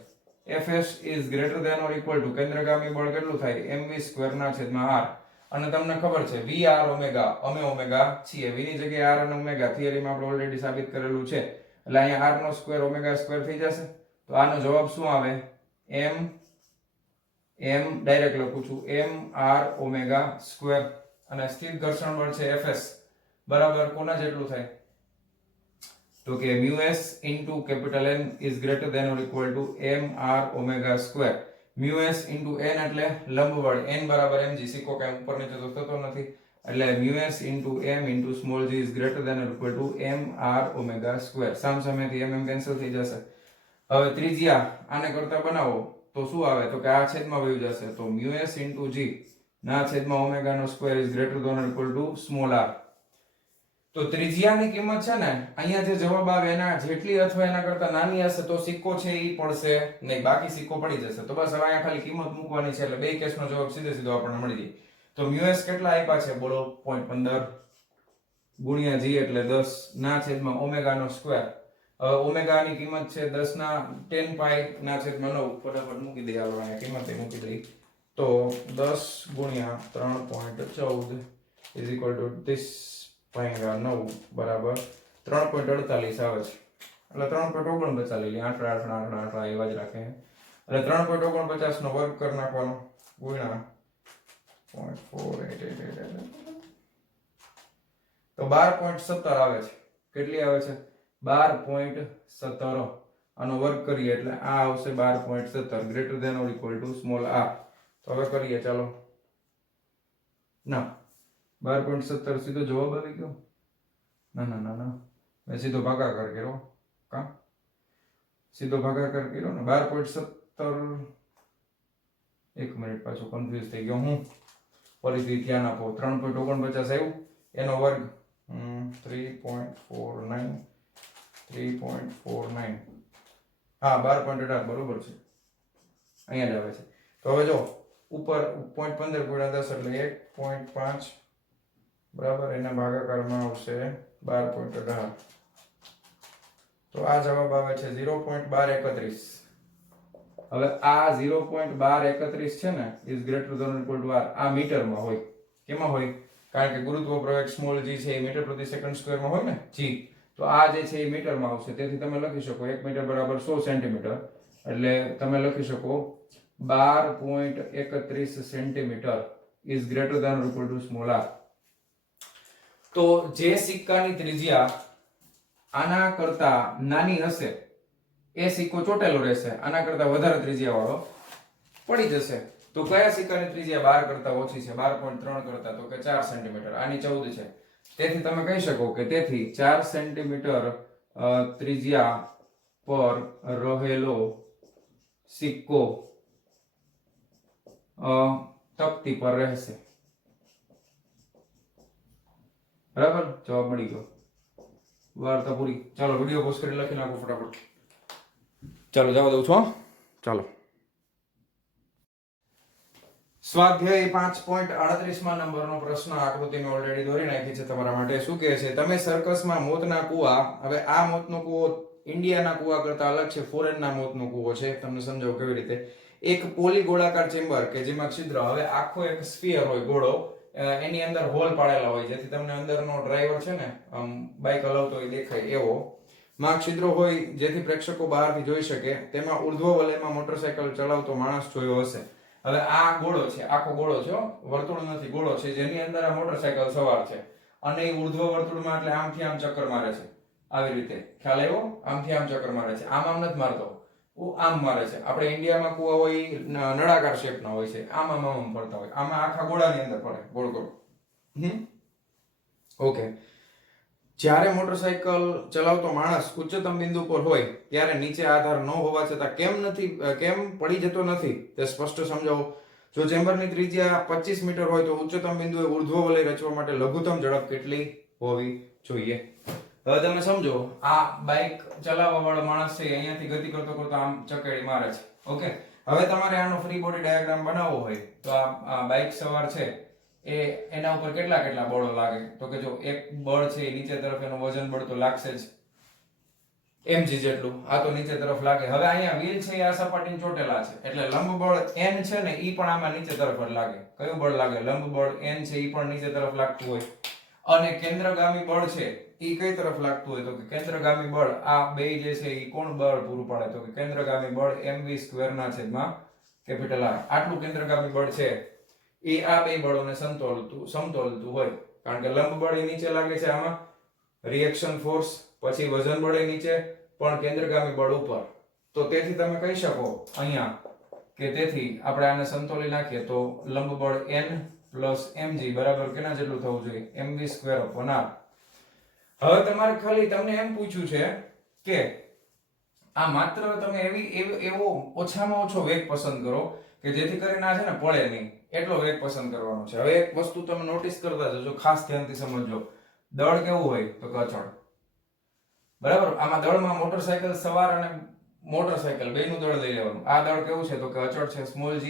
Fs is greater than or equal to કેન્દ્રગામી બળ કેટલું થાય? mv²/r. અને તમને ખબર છે vr ઓમેગા, અમે ઓમેગા છીએ, v ની જગ્યાએ r અને ઓમેગા થિયરીમાં આપણે ઓલરેડી સાબિત કરેલું છે. એટલે અહીંયા r નો સ્ક્વેર ઓમેગા સ્ક્વેર થઈ જશે. તો આનો જવાબ શું આવે? m ડાયરેક્ટ લખું છું mr ઓમેગા સ્ક્વેર. અને સ્થિર ઘર્ષણ બળ છે Fs બરાબર કોના જેટલું થાય? તો કે μs into capital N is greater than or equal to mr omega square. μs into n એટલે લંબ બળ, n બરાબર mg, સિક્કો કાંઈ ઉપર નીચે તો થતો નથી, એટલે μs into m into small g is greater than or equal to mr omega square. સામસામેથી mm cancel થઈ જશે. હવે ત્રિજ્યા આને કરતા બનાવો તો શું આવે? તો કે આ છેદમાં વહી જશે. તો μs into g ના છેદમાં ઓમેગા નો square is greater than or equal to small r. તો ત્રિજ્યાની કિંમત છે ને અહીંયા જે જવાબ આવે એના જેટલી અથવા એના કરતા નાની હશે તો સિક્કો છે ઈ પડશે નહીં, બાકી સિક્કો પડી જશે. તો બસ હવે અહીંયા ખાલી કિંમત મૂકવાની છે એટલે બે કેસનો જવાબ સીધો આપણને મળી જાય. તો μs કેટલા આપ્યા છે બોલો? 0.15 ગુણ્યા g એટલે 10 ના છેદમાં ઓમેગા નો સ્ક્વેર. હવે ઓમેગા ની કિંમત છે 10 ના 10π ના છેદમાં 9. ફટાફટ મૂકી દઈએ, આપણે અહીંયા કિંમત મૂકી દઈએ. તો 10 ગુણ્યા 3.14 is equal to 9 બરાબર 3.48 આવે છે. એટલે 3.49 લઈ લે, આંકડા એવા જ રાખે. એટલે 3.49 નો વર્ગ કરી નાખવાનો ગુણ્યા 0.4888 તો 12.17 આવે છે. કેટલી આવે છે? 12.17. આનો વર્ગ કરીએ એટલે આ આવશે 12.17 greater than or equal to small r. તો હવે કરીએ ચાલો. ના 12.17 સીધો જવાબ આવી ગયો? ના ના ના ના, મેં સીધો ભાગાકાર કર્યો. કા સીધો ભાગાકાર કર્યો ને 12.17. એક મિનિટ, પાછો કન્ફ્યુઝ થઈ ગયો હું. ફરીથી ધ્યાન આપો. 3.49 આવ્યું, એનો વર્ગ 3.49 હા 12.18 બરોબર છે, અહીંયા જ આવે છે. તો હવે જો ઉપર 0.15 ગુણ્યા 10 એટલે 1.5 બરાબર, એના ભાગાકારમાં આવશે 12.18. તો આ જવાબ આવે છે 0.1231. હવે આ 0.1231 છે ને is greater than or equal to r. આ મીટરમાં હોય. કેમાં હોય? કારણ કે ગુરુત્વ પ્રવેગ સ્મોલ g છે એ મીટર પ્રતિ સેકન્ડ સ્ક્વેરમાં હોય ને g. તો આ જે છે એ મીટરમાં આવશે. તેથી તમે લખી શકો 1 મીટર બરાબર 100 સેન્ટીમીટર. એટલે તમે લખી શકો 12.31 centimetre is greater than or equal to small r. તો જે સિક્કાની ત્રિજ્યા આના કરતા નાની હશે એ સિક્કો ચોટેલો રહેશે, આના કરતા વધારે ત્રિજ્યા વાળો પડી જશે. તો કયા સિક્કાની ત્રિજ્યા 12 કરતા ઓછી છે? 12.3 કરતા, તો કે 4 સેન્ટીમીટર. આની 14 છે. તેથી તમે કહી શકો કે તેથી 4 સેન્ટીમીટર ત્રિજ્યા પર રહેલો સિક્કો તકતી પર રહેશે. બરાબર, જવાબ મળી ગયો. વાર્તા પૂરી. ચાલો વિડીયો પોસ્ટ કરી લખી નાખો ફટાફટ. ચાલો જવા દઉં છું. ચાલો સ્વાધ્યાય 5.38 નંબરનો પ્રશ્ન આકૃતિ મેં ઓલરેડી દોરી નાખી છે તમારા માટે. શું કહે છે? તમે સર્કસમાં મોતના કુવા, હવે આ મોતનો કુવો ઇન્ડિયાના કુવા કરતા અલગ છે, ફોરેનના મોતનો કુવો છે. તમને સમજાવું કેવી રીતે. એક પોલી ગોળાકાર ચેમ્બર કે જેમાં છિદ્ર, હવે આખો એક સ્ફિયર હોય ગોળો, એની અંદર હોલ પાડેલા હોય જેથી તમને અંદરનો ડ્રાઈવર છે ને બાઇક હલાવતો હોય દેખાય એવો માં છિદ્રો હોય જેથી પ્રેક્ષકો બહારથી જોઈ શકે. તેમાં ઉર્ધ્વ વલયમાં મોટરસાયકલ ચલાવતો માણસ જોયો હશે. હવે આ ગોળો છે, આખો ગોળો છે, વર્તુળ નથી, ગોળો છે જેની અંદર આ મોટરસાયકલ સવાર છે અને એ ઉર્ધ્વ વર્તુળમાં એટલે આમથી આમ ચક્કર મારે છે. આવી રીતે ખ્યાલ આવ્યો? આમથી આમ ચક્કર મારે છે, આમ નથી મારતો, આમ મારે છે. આપણે ઇન્ડિયામાં કુવા હોય નળાકાર શેપના હોય છે, આમ ફરતા હોય, આમાં આખા ગોળાની અંદર ફરે ગોળ ગોળ. ઓકે. જ્યારે મોટરસાયકલ ચલાવતો માણસ ઉચ્ચતમ બિંદુ પર હોય ત્યારે નીચે આધાર ન હોવા છતાં કેમ પડી જતો નથી તે સ્પષ્ટ સમજાવો. જો ચેમ્બરની ત્રિજ્યા 25 મીટર હોય તો ઉચ્ચતમ બિંદુએ ઉર્ધ્વ વલય રચવા માટે લઘુત્તમ ઝડપ કેટલી હોવી જોઈએ? હવે તમે સમજો, આ બાઇક ચલાવવા વાળો માણસ છે, અહીંયાથી ગતિ કરતો કરતો આમ ચકેડી મારે છે. ઓકે, હવે તમારે આનો ફ્રી બોડી ડાયાગ્રામ બનાવવો હોય તો આ બાઇક સવાર છે એના ઉપર કેટલા બળો લાગે? તો કે જો એક બળ છે એ નીચે તરફ, એનું વજન બળ તો લાગશે જ mg જેટલું, આ તો નીચે તરફ લાગે. હવે અહીંયા વ્હીલ છે એ આ સપાટીને ચોટેલા છે એટલે લંબ બળ n છે ને ઈ પણ આમાં નીચે તરફ જ લાગે. કયું બળ લાગે? લંબ બળ n છે ઈ પણ નીચે તરફ લાગતું હોય. અને કેન્દ્રગામી બળ છે ઈ કઈ તરફ લાગતું હોય? તો કે કેન્દ્રગામી બળ આ બે જે છે ઈ કોણ બળ પૂરું પાડે? તો કે કેન્દ્રગામી બળ mv² ના છેદમાં કેપિટલ R. આટલું કેન્દ્રગામી બળ છે એ આ બે બળોને સમતોલતું હોય. કારણ કે લંબ બળ એ નીચે લાગે છે આમાં, રિએક્શન ફોર્સ, પછી વજન બળ એ નીચે, પણ કેન્દ્રગામી બળ ઉપર. તો તેથી તમે કહી શકો અહીંયા કે તેથી આપણે આને સમતોલી નાખીએ તો લંબ બળ n પ્લસ mg બરાબર કેના જેટલું થવું જોઈએ? mv²/r. હવે તમારે ખાલી તમને એમ પૂછ્યું છે કે આ માત્ર તમે એવો ઓછામાં ઓછો વેગ પસંદ કરો કે જેથી કરીને આ છે ને પડે નહીં, એટલો વેગ પસંદ કરવાનો છે. હવે એક વસ્તુ તમે નોટિસ કરતા જજો, ખાસ ધ્યાનથી સમજજો. દળ કેવું હોય? તો કે અચળ. બરાબર, આમાં દળમાં મોટરસાયકલ સવાર અને મોટરસાયકલ બેયનું દળ લઈ લેવાનું. આ દળ કેવું છે? તો કે અચળ છે, સ્મોલ g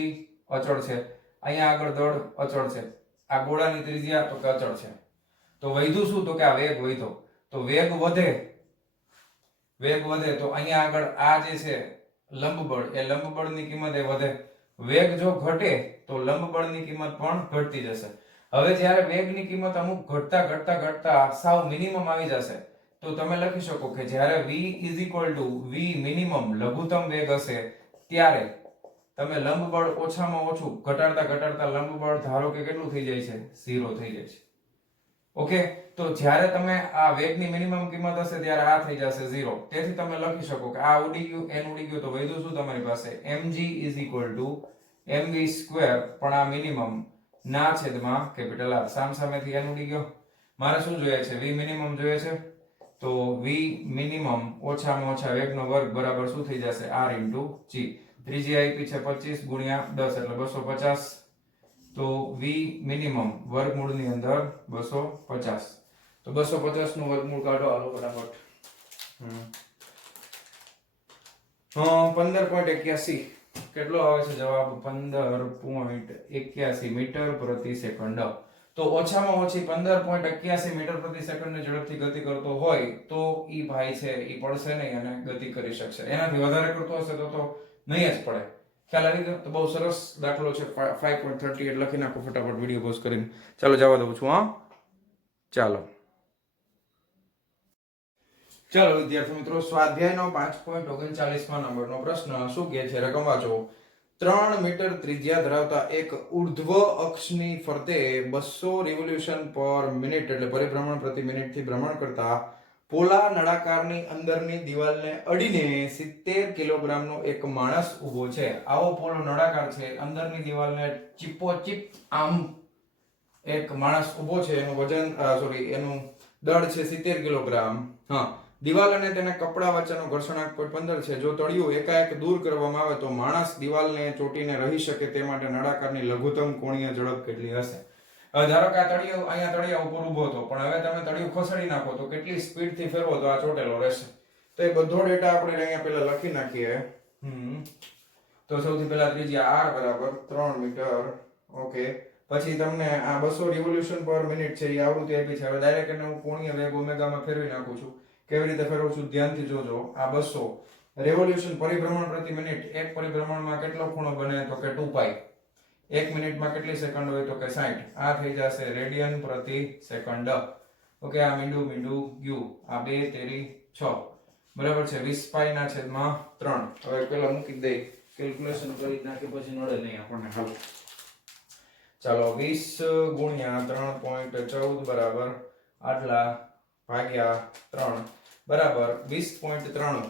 અચળ છે. અહીંયા આગળ દળ અચળ છે. આ ગોળાની ત્રિજ્યા તો કે અચળ છે. તો વધ્યું શું? તો કે આ વેગ વધ્યો. તો વેગ વધે તો અહીંયા આગળ આ જે છે લંબ બળ, એ લંબ બળની કિંમત એ વધે. વેગ જો ઘટે તો લંબ બળની કિંમત પણ ઘટતી જશે. હવે જ્યારે વેગની કિંમત અમુક ઘટતા સાવ મિનિમમ આવી જશે તો તમે લખી શકો કે જ્યારે v મિનિમમ લઘુત્તમ વેગ હશે ત્યારે તમે લંબ બળ ઓછામાં ઓછું ઘટાડતા લંબ બળ ધારો કે કેટલું થઈ જાય છે? 0 થઈ જાય છે. ઓકે, તો જ્યારે તમે આ વેગની મિનિમમ કિંમત હશે ત્યારે આ થઈ જશે 0. તેથી તમે લખી શકો કે આ ઉડી ગયું, n ઉડી ગયું, તો વધ્યું શું તમારી પાસે? mg mv², પણ આ મિનિમમ ના છેદમાં કેપિટલ R. સામસામેથી n ઉડી ગયો. મારે શું જોઈએ છે? v મિનિમમ જોઈએ છે. તો v મિનિમમ ઓછામાં ઓછા વેગનો વર્ગ બરાબર શું થઈ જશે? R * g. ત્રીજી આપી છે 25 ગુણ્યા 10 એટલે 250. તો v મિનિમમ વર્ગમૂળની અંદર 250. તો 250 નું વર્ગમૂળ કાઢો હાલો ફટાફટ. 15.81 કેટલો આવે છે જવાબ? 15.81 મીટર પ્રતિ સેકન્ડ. તો ઓછામાં ઓછી 15.81 મીટર પ્રતિ સેકન્ડ ની ઝડપથી ગતિ કરતો હોય તો ઈ ભાઈ છે ઈ પડશે નહીં અને ગતિ કરી શકશે. એનાથી વધારે કરતો હશે તો નહીં જ પડે. ખ્યાલ આવી ગયો? તો બહુ સરસ દાખલો છે. 5.38 લખી નાખો ફટાફટ વિડીયો પોઝ કરીને. ચાલો જવા દઉં છું. ચાલો વિદ્યાર્થી મિત્રો, સ્વાધ્યાયનો 5.39 નંબરનો પ્રશ્ન શું કહે છે? રકમ વાંચો. 3 મીટર ત્રિજ્યા ધરાવતા એક ઉર્ધ્વ અક્ષની ફરતે 200 રિવોલ્યુશન પર મિનિટ એટલે પરિભ્રમણ પ્રતિ મિનિટ થી ભ્રમણ કરતા પોલા નળાકારની અંદરની દિવાલને અડીને 70 કિલોગ્રામનો એક માણસ ઊભો છે. આવો પોલો નળાકાર છે, અંદરની દિવાલને ચીપોચીપ આમ એક માણસ ઊભો છે. એનું વજન એનું દળ છે 70 કિલોગ્રામ. દિવાલ અને તેના કપડા વચ્ચેનો ઘર્ષણાંક 0.15 છે. જો તળિયું એકાએક દૂર કરવામાં આવે તો માણસ દિવાલને ચોટીને રહી શકે તે માટે નળાકારની લઘુત્તમ કોણીય ઝડપ કેટલી હશે? હવે ધારો કે આ તળિયો અહીંયા તળિયા ઉપર ઊભો હતો, પણ હવે તમે તળિયું ખસેડી નાખો તો કેટલી સ્પીડથી ફેરવો તો આ ચોટેલો રહેશે? તો એ બધો ડેટા આપણે અહીંયા પહેલા લખી નાખીએ. તો સૌથી પહેલા ત્રિજ્યા r બરાબર 3 મીટર. ઓકે, પછી તમને આ 200 રિવોલ્યુશન પર મિનિટ છે એ આવૃત્તિ આપી છે. હવે ડાયરેક્ટ એને હું કોણીય વેગ ઓમેગામાં ફેરવી નાખું છું. કેવી રીતે ફેરવું છું ધ્યાનથી જોજો. આ 200 રેવોલ્યુશન પરિભ્રમણ પ્રતિ મિનિટ, એક પરિભ્રમણમાં કેટલો ખૂણો બને તો કે 2π. 1 મિનિટમાં કેટલી સેકન્ડ હોય તો કે 60. આ થઈ જશે રેડિયન પ્રતિ સેકન્ડ. ઓકે, આ મીંડું મીંડું ગયું. આ 2 તેરી 6 બરાબર છે 20π/3. હવે પેલા મૂકી દઈ, કેલ્ક્યુલેશન કરી નાખી પછી નડે નહીં આપણને. હાલો ચાલો 20 ગુણ્યા 3.14 બરાબર આટલા ભાગ્યા 3 બરાબર 20.93.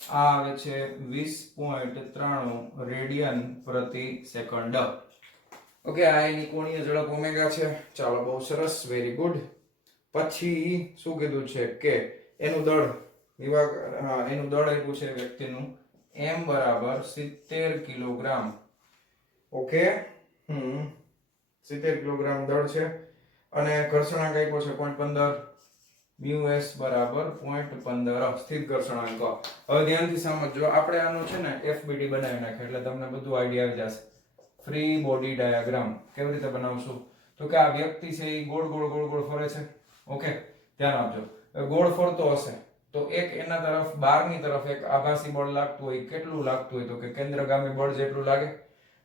આ આવે છે 20.93 રેડિયન પ્રતિ સેકન્ડ. ઓકે, આ એની કોણીય ઝડપ ઓમેગા છે. ચાલો બહુ સરસ, વેરી ગુડ. પછી શું કીધું છે કે એનું દળ એનું દળ આપ્યું છે વ્યક્તિનું m બરાબર 70 કિલોગ્રામ. ઓકે, 70 કિલોગ્રામ દળ છે અને ઘર્ષણાંક આપ્યો છે 0.15. μs બરાબર 0.15 સ્થિર ઘર્ષણાંક. હવે ધ્યાનથી સમજો, આપણે આનો છે ને FBD બનાવી નાખે એટલે તમને બધું આઈડિયા આવી જશે. ફ્રી બોડી ડાયાગ્રામ કેવી રીતે બનાવશું તો કે આ વ્યક્તિ છે એ ગોળ ગોળ ગોળ ગોળ ફરે છે. ઓકે, ધ્યાન આપજો. ગોળ ફરતો હશે તો એક એના તરફ બહારની તરફ એક આભાસી બળ લાગતું હોય. કેટલું લાગતું હોય તો કે કેન્દ્રગામી બળ જેટલું લાગે.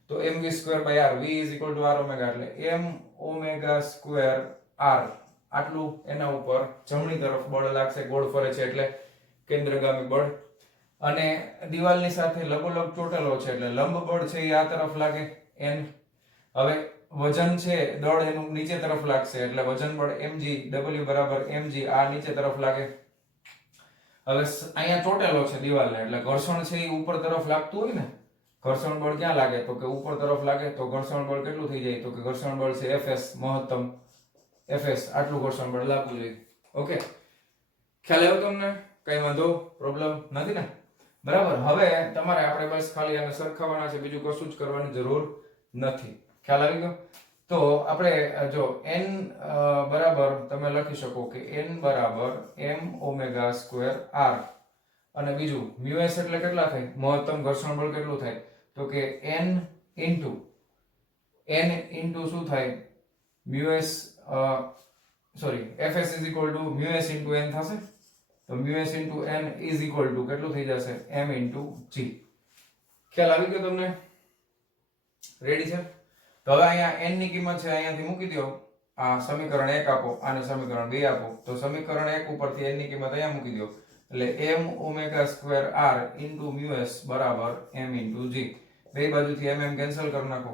તો mv²/r, v = r ઓમેગા, એટલે m ઓમેગા² r આટલું એના ઉપર જમણી તરફ બળ લાગશે. ગોળ ફરે છે એટલે કેન્દ્રગામી બળ. અને દિવાલની સાથે લંબોલંબ ચોટેલો છે એટલે લંબ બળ છે એ આ તરફ લાગે n. હવે વજન છે દળ એનું નીચે તરફ લાગશે એટલે વજન બળ mg, w બરાબર mg આ નીચે તરફ લાગે. હવે અહીંયા ચોટેલો છે દિવાલને એટલે ઘર્ષણ છે એ ઉપર તરફ લાગતું હોય ને. ઘર્ષણ બળ ક્યાં લાગે તો કે ઉપર તરફ લાગે. તો ઘર્ષણ બળ કેટલું થઈ જાય તો કે ઘર્ષણ બળ છે Fs, મહત્તમ Fs આટલું ઘર્ષણ બળ લાગવું જોઈએ. ઓકે, ખ્યાલ આવ્યો તમને? કઈ વાંધો પ્રોબ્લેમ નથી ને? બરાબર. હવે તમારે આપણે બસ ખાલી આને સરખાવવાના છે, બીજું કશું જ કરવાની જરૂર નથી. ખ્યાલ આવી ગયો? તો આપણે જો n બરાબર તમે લખી શકો કે n બરાબર m ઓમેગા² r અને બીજું μs એટલે કેટલા થાય? મહત્તમ ઘર્ષણ બળ કેટલું થાય તો કે n ઇન્ટુ શું થાય? μs sorry Fs = μs * n થશે. તો μs * n = કેટલું થઈ જશે? m * g. ખ્યાલ આવી ગયો તમને? રેડી છે? તો હવે અહીંયા n ની કિંમત છે અહીંયાથી મૂકી દો. આ સમીકરણ 1 આપો, આને સમીકરણ 2 આપો. તો સમીકરણ 1 ઉપરથી n ની કિંમત અહીંયા મૂકી દો એટલે m ઓમેગા² r * μs બરાબર m * g. બે બાજુથી m કેન્સલ કરી નાખો.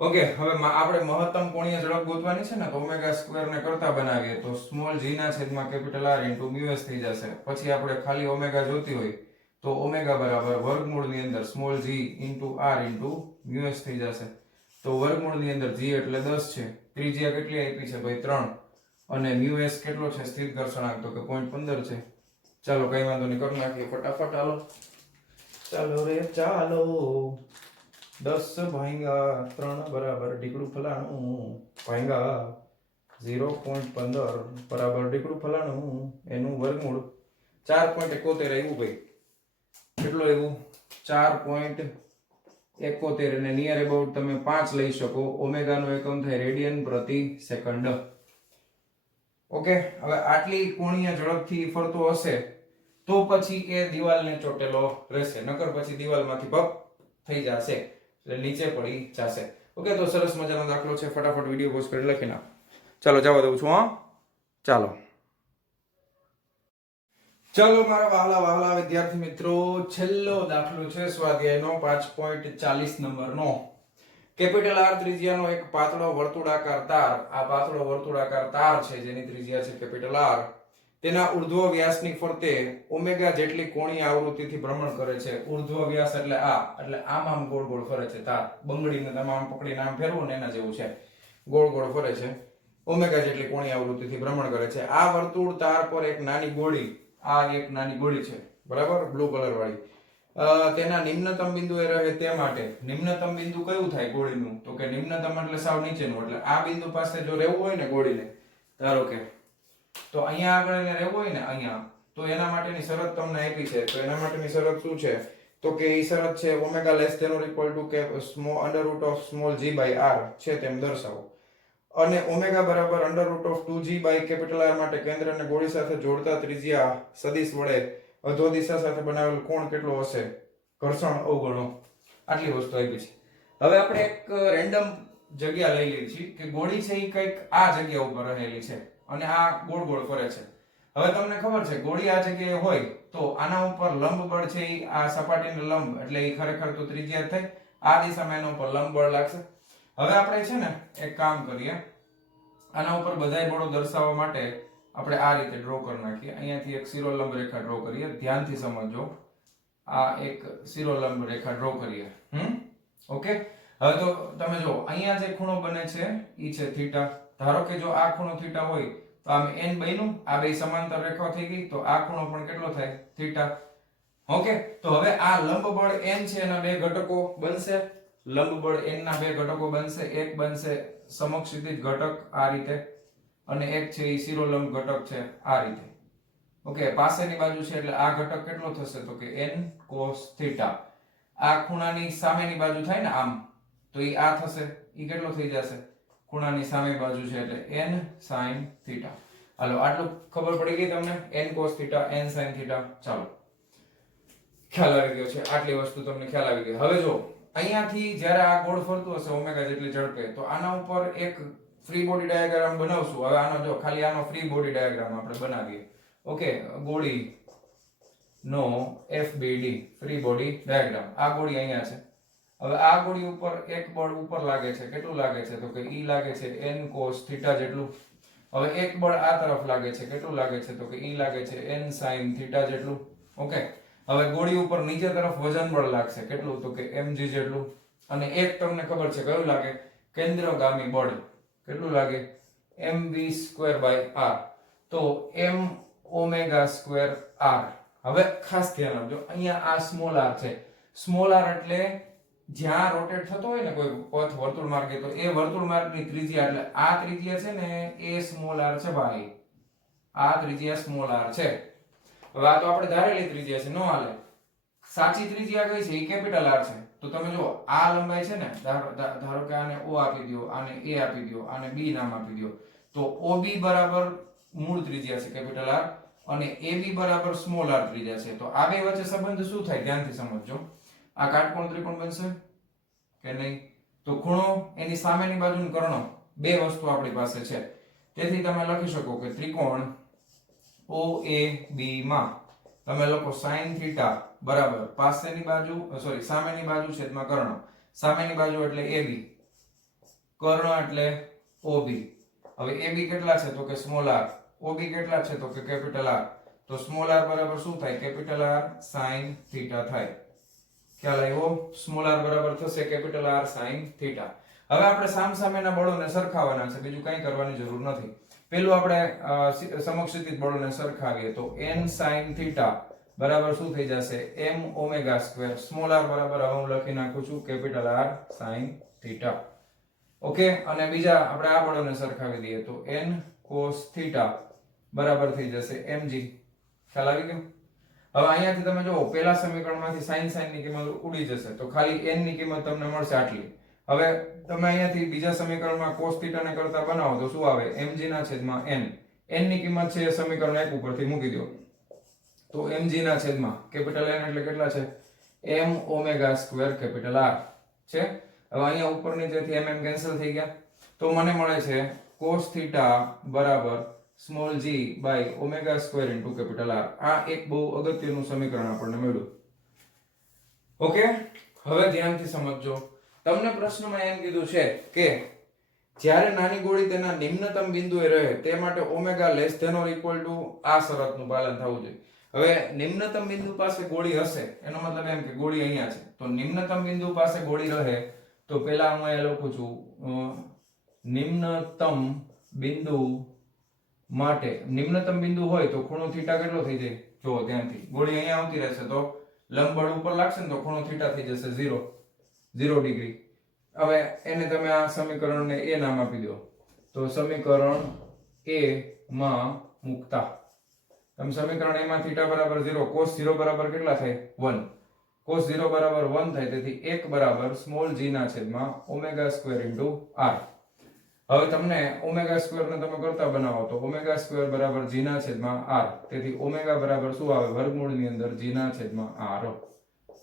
ઓકે, હવે આપણે મહત્તમ કોણીય ઝડપ ગોતવાની છે ને તો ઓમેગા² ને કરતા બનાવીએ તો સ્મોલ g ના છેદમાં કેપિટલ R * μs થઈ જશે. પછી આપણે ખાલી ઓમેગા જોતી હોય તો ઓમેગા બરાબર વર્ગમૂળની અંદર સ્મોલ g * R * μs થઈ જશે. તો વર્ગમૂળની અંદર g એટલે 10 છે. ત્રિજ્યા કેટલી આપી છે ભાઈ? 3. અને μs કેટલો છે? સ્થિર ઘર્ષણાંક તો કે 0.15 છે. ચાલો કઈ વાંધો નહીં, કરી નાખીએ ફટાફટ. હાલો ચાલો રે ચાલો. 10/3 બરાબર ઢીકડું ફલાણું ભાંગા 0.15 બરાબર ઢીકડું ફલાણું એનું વર્ગમૂળ 4.71 આવ્યું ભાઈ. કેટલું આવ્યું? 4.71 અને નિયર અબાઉટ તમે 5 લઈ શકો. ઓમેગા નો એકમ થાય રેડિયન પ્રતિ સેકન્ડ. ઓકે, હવે આટલી કોણીય ઝડપથી ફરતો હશે તો પછી એ દિવાલને ચોટેલો રહેશે, નકર પછી દિવાલમાંથી ભપ થઈ જશે એટલે નીચે પડી જશે. ઓકે, તો સરસ મજાનો દાખલો છે. ફટાફટ વિડીયો પોઝ કરી લખી નાખો. ચાલો જવા દઉં છું. ચાલો મારા વહાલા વિદ્યાર્થી મિત્રો, છેલ્લો દાખલો છે સ્વાધ્યાયનો 5.40 નંબરનો. કેપિટલ R ત્રિજ્યાનો એક પાતળો વર્તુળાકાર તાર, આ પાતળો વર્તુળાકાર તાર છે જેની ત્રિજ્યા છે કેપિટલ R, તેના ઉર્ધ્વ વ્યાસની ફરતે ઓમેગા જેટલી કોણીય આવૃત્તિથી ભ્રમણ કરે છે. ઉર્ધ્વ વ્યાસ એટલે આ, એટલે આમ ગોળ ગોળ ફરે છે તાર. બંગડીને તમે આમ પકડીને આમ ફેરવો ને એના જેવું છે, ગોળ ગોળ ફરે છે. ઓમેગા જેટલી કોણીય આવૃત્તિથી ભ્રમણ કરે છે. આ વર્તુળ તાર પર એક નાની ગોળી, આ એક નાની ગોળી છે, બરાબર, બ્લુ કલર વાળી, તેના નિમ્નતમ બિંદુએ રહે તે માટે નિમ્નતમ બિંદુ કયું થાય ગોળીનું? તો કે નિમ્નતમ એટલે સાવ નીચેનું, એટલે આ બિંદુ પાસે જો રહેવું હોય ને ગોળીને, ધારો કે તો અહીંયા આગળ એને રહેવું હોય ને અહીંયા, તો એના માટેની શરત તમને આપી છે. તો એના માટેની શરત શું છે? તો કે એ શરત છે omega less than or equal to કે under root of small g by r છે તેમ દર્શાવો. અને ઓમેગા બરાબર under root of 2g by capital R માટે કેન્દ્રને ગોળી સાથે જોડતા ત્રિજ્યા સદિશ વડે અધો દિશા સાથે બનાવેલ કોણ કેટલો હશે? ઘર્ષણ અવગણો. આટલી વસ્તુ આપી છે. હવે આપણે એક રેન્ડમ જગ્યા લઈ લઈએ છીએ કે ગોળી છે એ કંઈક આ જગ્યા ઉપર રહેલી છે અને આ ગોળ ગોળ ફરે છે. હવે તમને ખબર છે ગોળી આ જગ્યાએ હોય તો આના ઉપર લંબ બળ છે એ આ સપાટીને લંબ, એટલે એ ખરેખર તો ત્રિજ્યા થઈ, આ દિશામાં એના ઉપર લંબ બળ લાગશે. હવે આપણે છે ને એક કામ કરીએ, આના ઉપર બધાય બળો દર્શાવવા માટે આપણે આ રીતે ડ્રો કરી નાખીએ. અહીંયાથી એક શિરોલંબ રેખા ડ્રો કરીએ, ધ્યાનથી સમજજો. આ એક શિરોલંબ રેખા ડ્રો કરીએ. ઓકે, હવે તો તમે જો અહીંયા જે ખૂણો બને છે ઈ છે થીટા. ધારો કે જો આ ખૂણો થીટા હોય તો આમ n બન્યું, આ બે સમાંતર રેખાઓ થઈ ગઈ, તો આ ખૂણો પણ કેટલો થાય? થીટા. ઓકે, તો હવે આ લંબ બળ n છે એના બે ઘટકો બનશે. લંબ બળ n ના બે ઘટકો બનશે. એક બનશે સમક્ષિતિજ ઘટક આ રીતે, અને એક છે ઈ શિરોલંબ ઘટક છે આ રીતે. ઓકે, પાસેની બાજુ છે એટલે આ ઘટક કેટલો થશે? તો કે n cos થીટા. આ ખૂણાની સામેની બાજુ થાય ને આમ, તો ઈ આ થશે, ઈ કેટલો થઈ જશે? ખૂણાની સામે બાજુ છે એટલે n sin થીટા. હાલો, આટલું ખબર પડી ગઈ તમને? n cos theta, n sin theta. ચાલો, ખ્યાલ આવી ગયો છે. આટલી વસ્તુ તમને ખ્યાલ આવી ગઈ. હવે જો અહીંયાથી જ્યારે આ ગોળ ફરતું હશે ઓમેગા જેટલી ઝડપે, તો આના ઉપર એક ફ્રી બોડી ડાયાગ્રામ બનાવશું. હવે આનો જો ખાલી આનો ફ્રી બોડી ડાયાગ્રામ આપણે બનાવીએ. ઓકે, ગોળી નો FBD ફ્રી બોડી ડાયાગ્રામ. આ ગોળી અહીંયા છે. હવે આ ગોળી ઉપર એક બળ ઉપર લાગે છે. કેટલું લાગે છે? તો કે ઈ લાગે છે n cos થીટા જેટલું. હવે એક બળ આ તરફ લાગે છે. કેટલું લાગે છે? તો કે ઈ લાગે છે n sin થીટા જેટલું. ઓકે, હવે ગોળી ઉપર નીચે તરફ વજન બળ લાગશે. કેટલું? તો કે mg જેટલું. અને એક તમને ખબર છે કયું લાગે? કેન્દ્રગામી બળ. કેટલું લાગે? mv²/r. તો m ઓમેગા સ્ક્વેર r. હવે ખાસ ધ્યાન આપજો, અહીંયા આ સ્મોલ r છે. સ્મોલ r એટલે જ્યાં રોટેટ થતો હોય ને કોઈ પથ વર્તુળ માર્ગે, તો એ વર્તુળ માર્ગની ત્રિજ્યા, એટલે આ ત્રિજ્યા છે ને એ સ્મોલ r છે ભાઈ. આ ત્રિજ્યા સ્મોલ r છે. હવે આ તો આપણે ધારેલી ત્રિજ્યા છે, નો હાલે. સાચી ત્રિજ્યા કઈ છે? એ કેપિટલ R છે. તો તમે જો આ લંબાઈ છે ને, ધારો કે આને O આપી દો, આને A આપી દો, આને B નામ આપી દો, તો OB બરાબર મૂળ ત્રિજ્યા છે કેપિટલ R, અને AB બરાબર સ્મોલ r ત્રિજ્યા છે. તો આ બે વચ્ચે સંબંધ શું થાય? ધ્યાનથી સમજજો. આ કાટકોણ ત્રિકોણ બનશે કે નહીં? તો ખૂણો, એની સામેની બાજુનું કર્ણ, બે વસ્તુ આપણી પાસે છે. તેથી તમે લખી શકો કે ત્રિકોણ OAB માં તમે લખો sin થીટા બરાબર પાસેની બાજુ, સામેની બાજુ છેદમાં કર્ણ. સામેની બાજુ એટલે AB, કર્ણ એટલે OB. હવે AB કેટલા છે? તો કે સ્મોલ r. OB કેટલા છે? તો કે કેપિટલ R. તો સ્મોલ r બરાબર શું થાય? કેપિટલ R sin થીટા થાય. ખ્યાલ આવ્યો? સ્મોલ r બરાબર થશે કેપિટલ R sin થીટા. હવે આપણે સામસામેના બળોને સરખાવવાના છે, બીજું કંઈ કરવાની જરૂર નથી. પેલું આપણે સમક્ષિતિજ બળોને સરખાવીએ તો n sin થીટા બરાબર શું થઈ જશે? m omega square. Small r બરાબર હવે હું લખી નાખું છું capital R sin theta. Okay, અને બીજા આપણે આ બળોને સરખાવી દઈએ તો n cos થીટા બરાબર થઈ જશે mg. ખ્યાલ આવી ગયો? હવે અહીંયાથી તમે જો પહેલા સમીકરણમાંથી sin ની કિંમત ઉડી જશે, તો ખાલી n ની કિંમત તમને મળશે આટલી. હવે તમે અહીંયાથી બીજા સમીકરણમાં cos થીટા ને કરતા બનાવો તો શું આવે? mg ના છેદમાં n. n ની કિંમત છે સમીકરણ 1 ઉપરથી મૂકી દો, તો mg ના છેદમાં કેપિટલ N એટલે કેટલા છે? m omega square capital R છે. હવે અહીંયા ઉપર નીચેથી mm કેન્સલ થઈ ગયા, તો મને મળે છે cos થીટા બરાબર small g by omega square into capital R. આ એક બહુ અગત્યનું સમીકરણ આપણને મળ્યું. ઓકે, હવે ધ્યાનથી સમજજો. તમને પ્રશ્નમાં એમ કીધું છે કે જ્યારે નાની ગોળી તેના નિમ્નતમ બિંદુએ રહે તે માટે omega less than or equal to આ શરતનું પાલન થવું જોઈએ. હવે નિમ્નતમ બિંદુ પાસે ગોળી હશે, એનો મતલબ એમ કે ગોળી અહીંયા છે, તો નિમ્નતમ બિંદુ પાસે ગોળી રહે તો પહેલા હું અહીંયા લખું છું નિમ્નતમ બિંદુ માટે નિમ્નતમ બિંદુ હોય તો ખૂણો થીટા કેટલો થઈ જાય? જો ત્યાંથી ગોળી અહીંયા આવતી રહેશે તો લંબ બળ ઉપર લાગશે ને તો ખૂણો થીટા થઈ જશે 0 ડિગ્રી. હવે એને તમે આ સમીકરણને એ નામ આપી દો. તો સમીકરણ એ માં મૂકતા તમે સમીકરણ એ માં થીટા બરાબર 0, cos 0 બરાબર કેટલા થાય? 1. cos 0 બરાબર 1 થાય, તેથી 1 બરાબર સ્મોલ g ના છેદમાં ઓમેગા સ્ક્વેર ઇન્ટુ r. હવે તમને ઓમેગા સ્ક્વેર ને તમે કરતા બનાવો તો ઓમેગા સ્ક્વેર બરાબર g ના છેદમાં r, તેથી ઓમેગા બરાબર શું આવે? વર્ગમૂળ ની અંદર g ના છેદમાં r.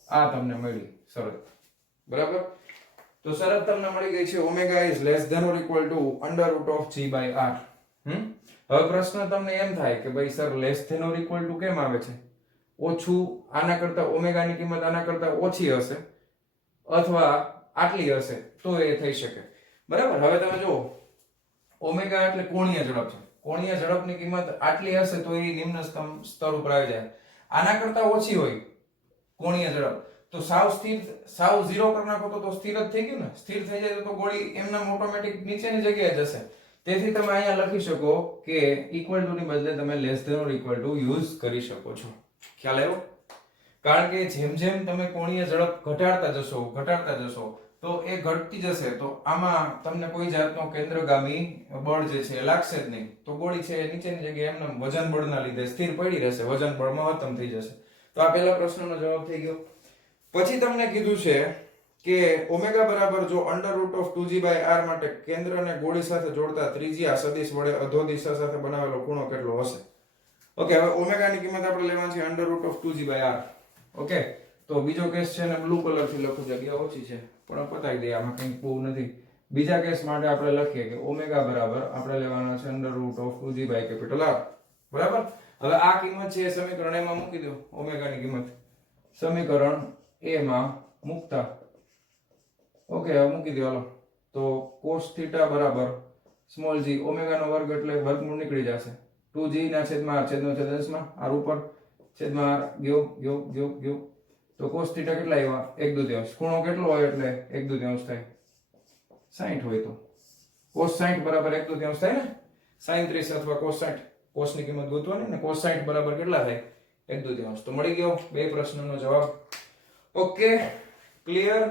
આ તમને મળી શરત. બરાબર. તો શરત તમને મળી ગઈ છે omega is less than or equal to under root of g by r. હવે પ્રશ્ન તમને એમ થાય કે ભાઈ sir less than or equal to કેમ આવે છે? ઓછું આના કરતા ઓમેગા ની કિંમત આના કરતા ઓછી હશે અથવા આટલી હશે તો એ થઈ શકે. બરાબર. હવે તમે જુઓ ઓમેગા એટલે કોણીય ઝડપ છે. કોણીય ઝડપની કિંમત આટલી હશે તો એ નિમ્ન સ્તર ઉપર આવી જાય. આના કરતા ઓછી હોય કોણીય ઝડપ તો સાવ સ્થિર, સાવ 0 કરી નાખો તો સ્થિર જ થઈ ગયું ને. સ્થિર થઈ જાય તો ગોળી એમના ઓટોમેટિક નીચેની જગ્યાએ જશે. તેથી તમે અહીંયા લખી શકો કે ઇક્વલ ટુ ની બદલે તમે less than or equal to use કરી શકો છો. ખ્યાલ આવ્યો? કારણ કે જેમ જેમ તમે કોણીય ઝડપ ઘટાડતા જશો તો એ ઘટતી જશે તો આમાં તમને કોઈ જાતનો કેન્દ્રગામી બળ જે છે એ લાગશે જ નહીં. તો ગોળી છે એ નીચેની જગ્યાએ એમને વજન બળના લીધે સ્થિર પડી રહેશે, વજન બળ મહત્તમ થઈ જશે. તો આ પહેલા પ્રશ્નનો જવાબ થઈ ગયો. પછી તમને કીધું છે કે ઓમેગા બરાબર જો under root of 2g by r માટે કેન્દ્રને ગોળી સાથે જોડતા ત્રિજ્યા સદિશ વડે અધો દિશા સાથે બનાવેલો ખૂણો કેટલો હશે? ઓકે. હવે ઓમેગા ની કિંમત આપણે લેવાની છે under root of 2g by r. Okay. તો બીજો કેસ છે ને બ્લુ કલર થી લખું, જગ્યા ઓછી છે પણ પતાવી દઈએ, આમાં કંઈ બહુ નથી. બીજા કેસ માટે આપણે લખીએ કે ઓમેગા બરાબર આપણે લેવાના છે under root of 2g by capital r. બરાબર. હવે આ કિંમત છે સમીકરણ એ માં મૂકી દો. ઓમેગા ની કિંમત સમીકરણ એ માં મૂકતા ઓકે હવે મૂકી દો. હાલો તો cos થીટા બરાબર સ્મોલ g ઓમેગા નો વર્ગ એટલે વર્ગમૂળ નીકળી જશે 2g ના છેદમાં r છેદનો છેદ અંશમાં r ઉપર છેદમાં r ગયો તો cos થીટા કેટલા આવ્યા? 1/2. ખૂણો કેટલો હોય એટલે 1/2 થાય. 60 હોય તો cos 60 બરાબર 1/2 થાય ને. sin 30 અથવા cos 60, cos ની કિંમત ગોતવાની ને. cos 60 બરાબર કેટલા થાય? 1/2. તો મળી ગયો બે પ્રશ્નનો જવાબ. Okay, clear?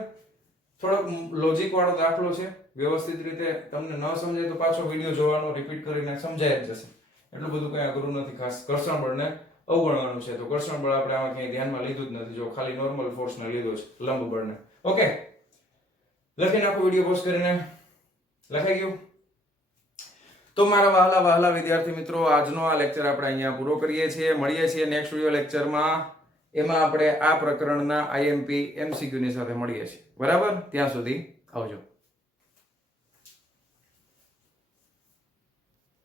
થોડોક લોજિક વાળો દાખલો છે, વ્યવસ્થિત રીતે તમને ન સમજાય તો પાછો વિડિયો જોવાનો, રિપીટ કરીને સમજાય જ જશે. એટલું બધું કઈ અઘરું નથી. ખાસ ઘર્ષણ બળને અવગણવાનું છે તો ઘર્ષણ બળ આપણે આમાં ક્યાંય ધ્યાનમાં લીધું જ નથી. જો ખાલી નોર્મલ ફોર્સને લીધો છે, લંબ બળને. ઓકે, લખી નાખો વિડિયો પોઝ કરીને. લખાઈ ગયું? તો મારા વહાલા વિદ્યાર્થી મિત્રો, આજનો આ લેક્ચર આપણે અહીંયા પૂરો કરીએ છીએ. મળીએ છીએ નેક્સ્ટ વિડિયો લેક્ચરમાં. એમાં આપણે આ પ્રકરણના IMP MCQ ની સાથે મળીએ છીએ. બરાબર? ત્યાં સુધી આવજો.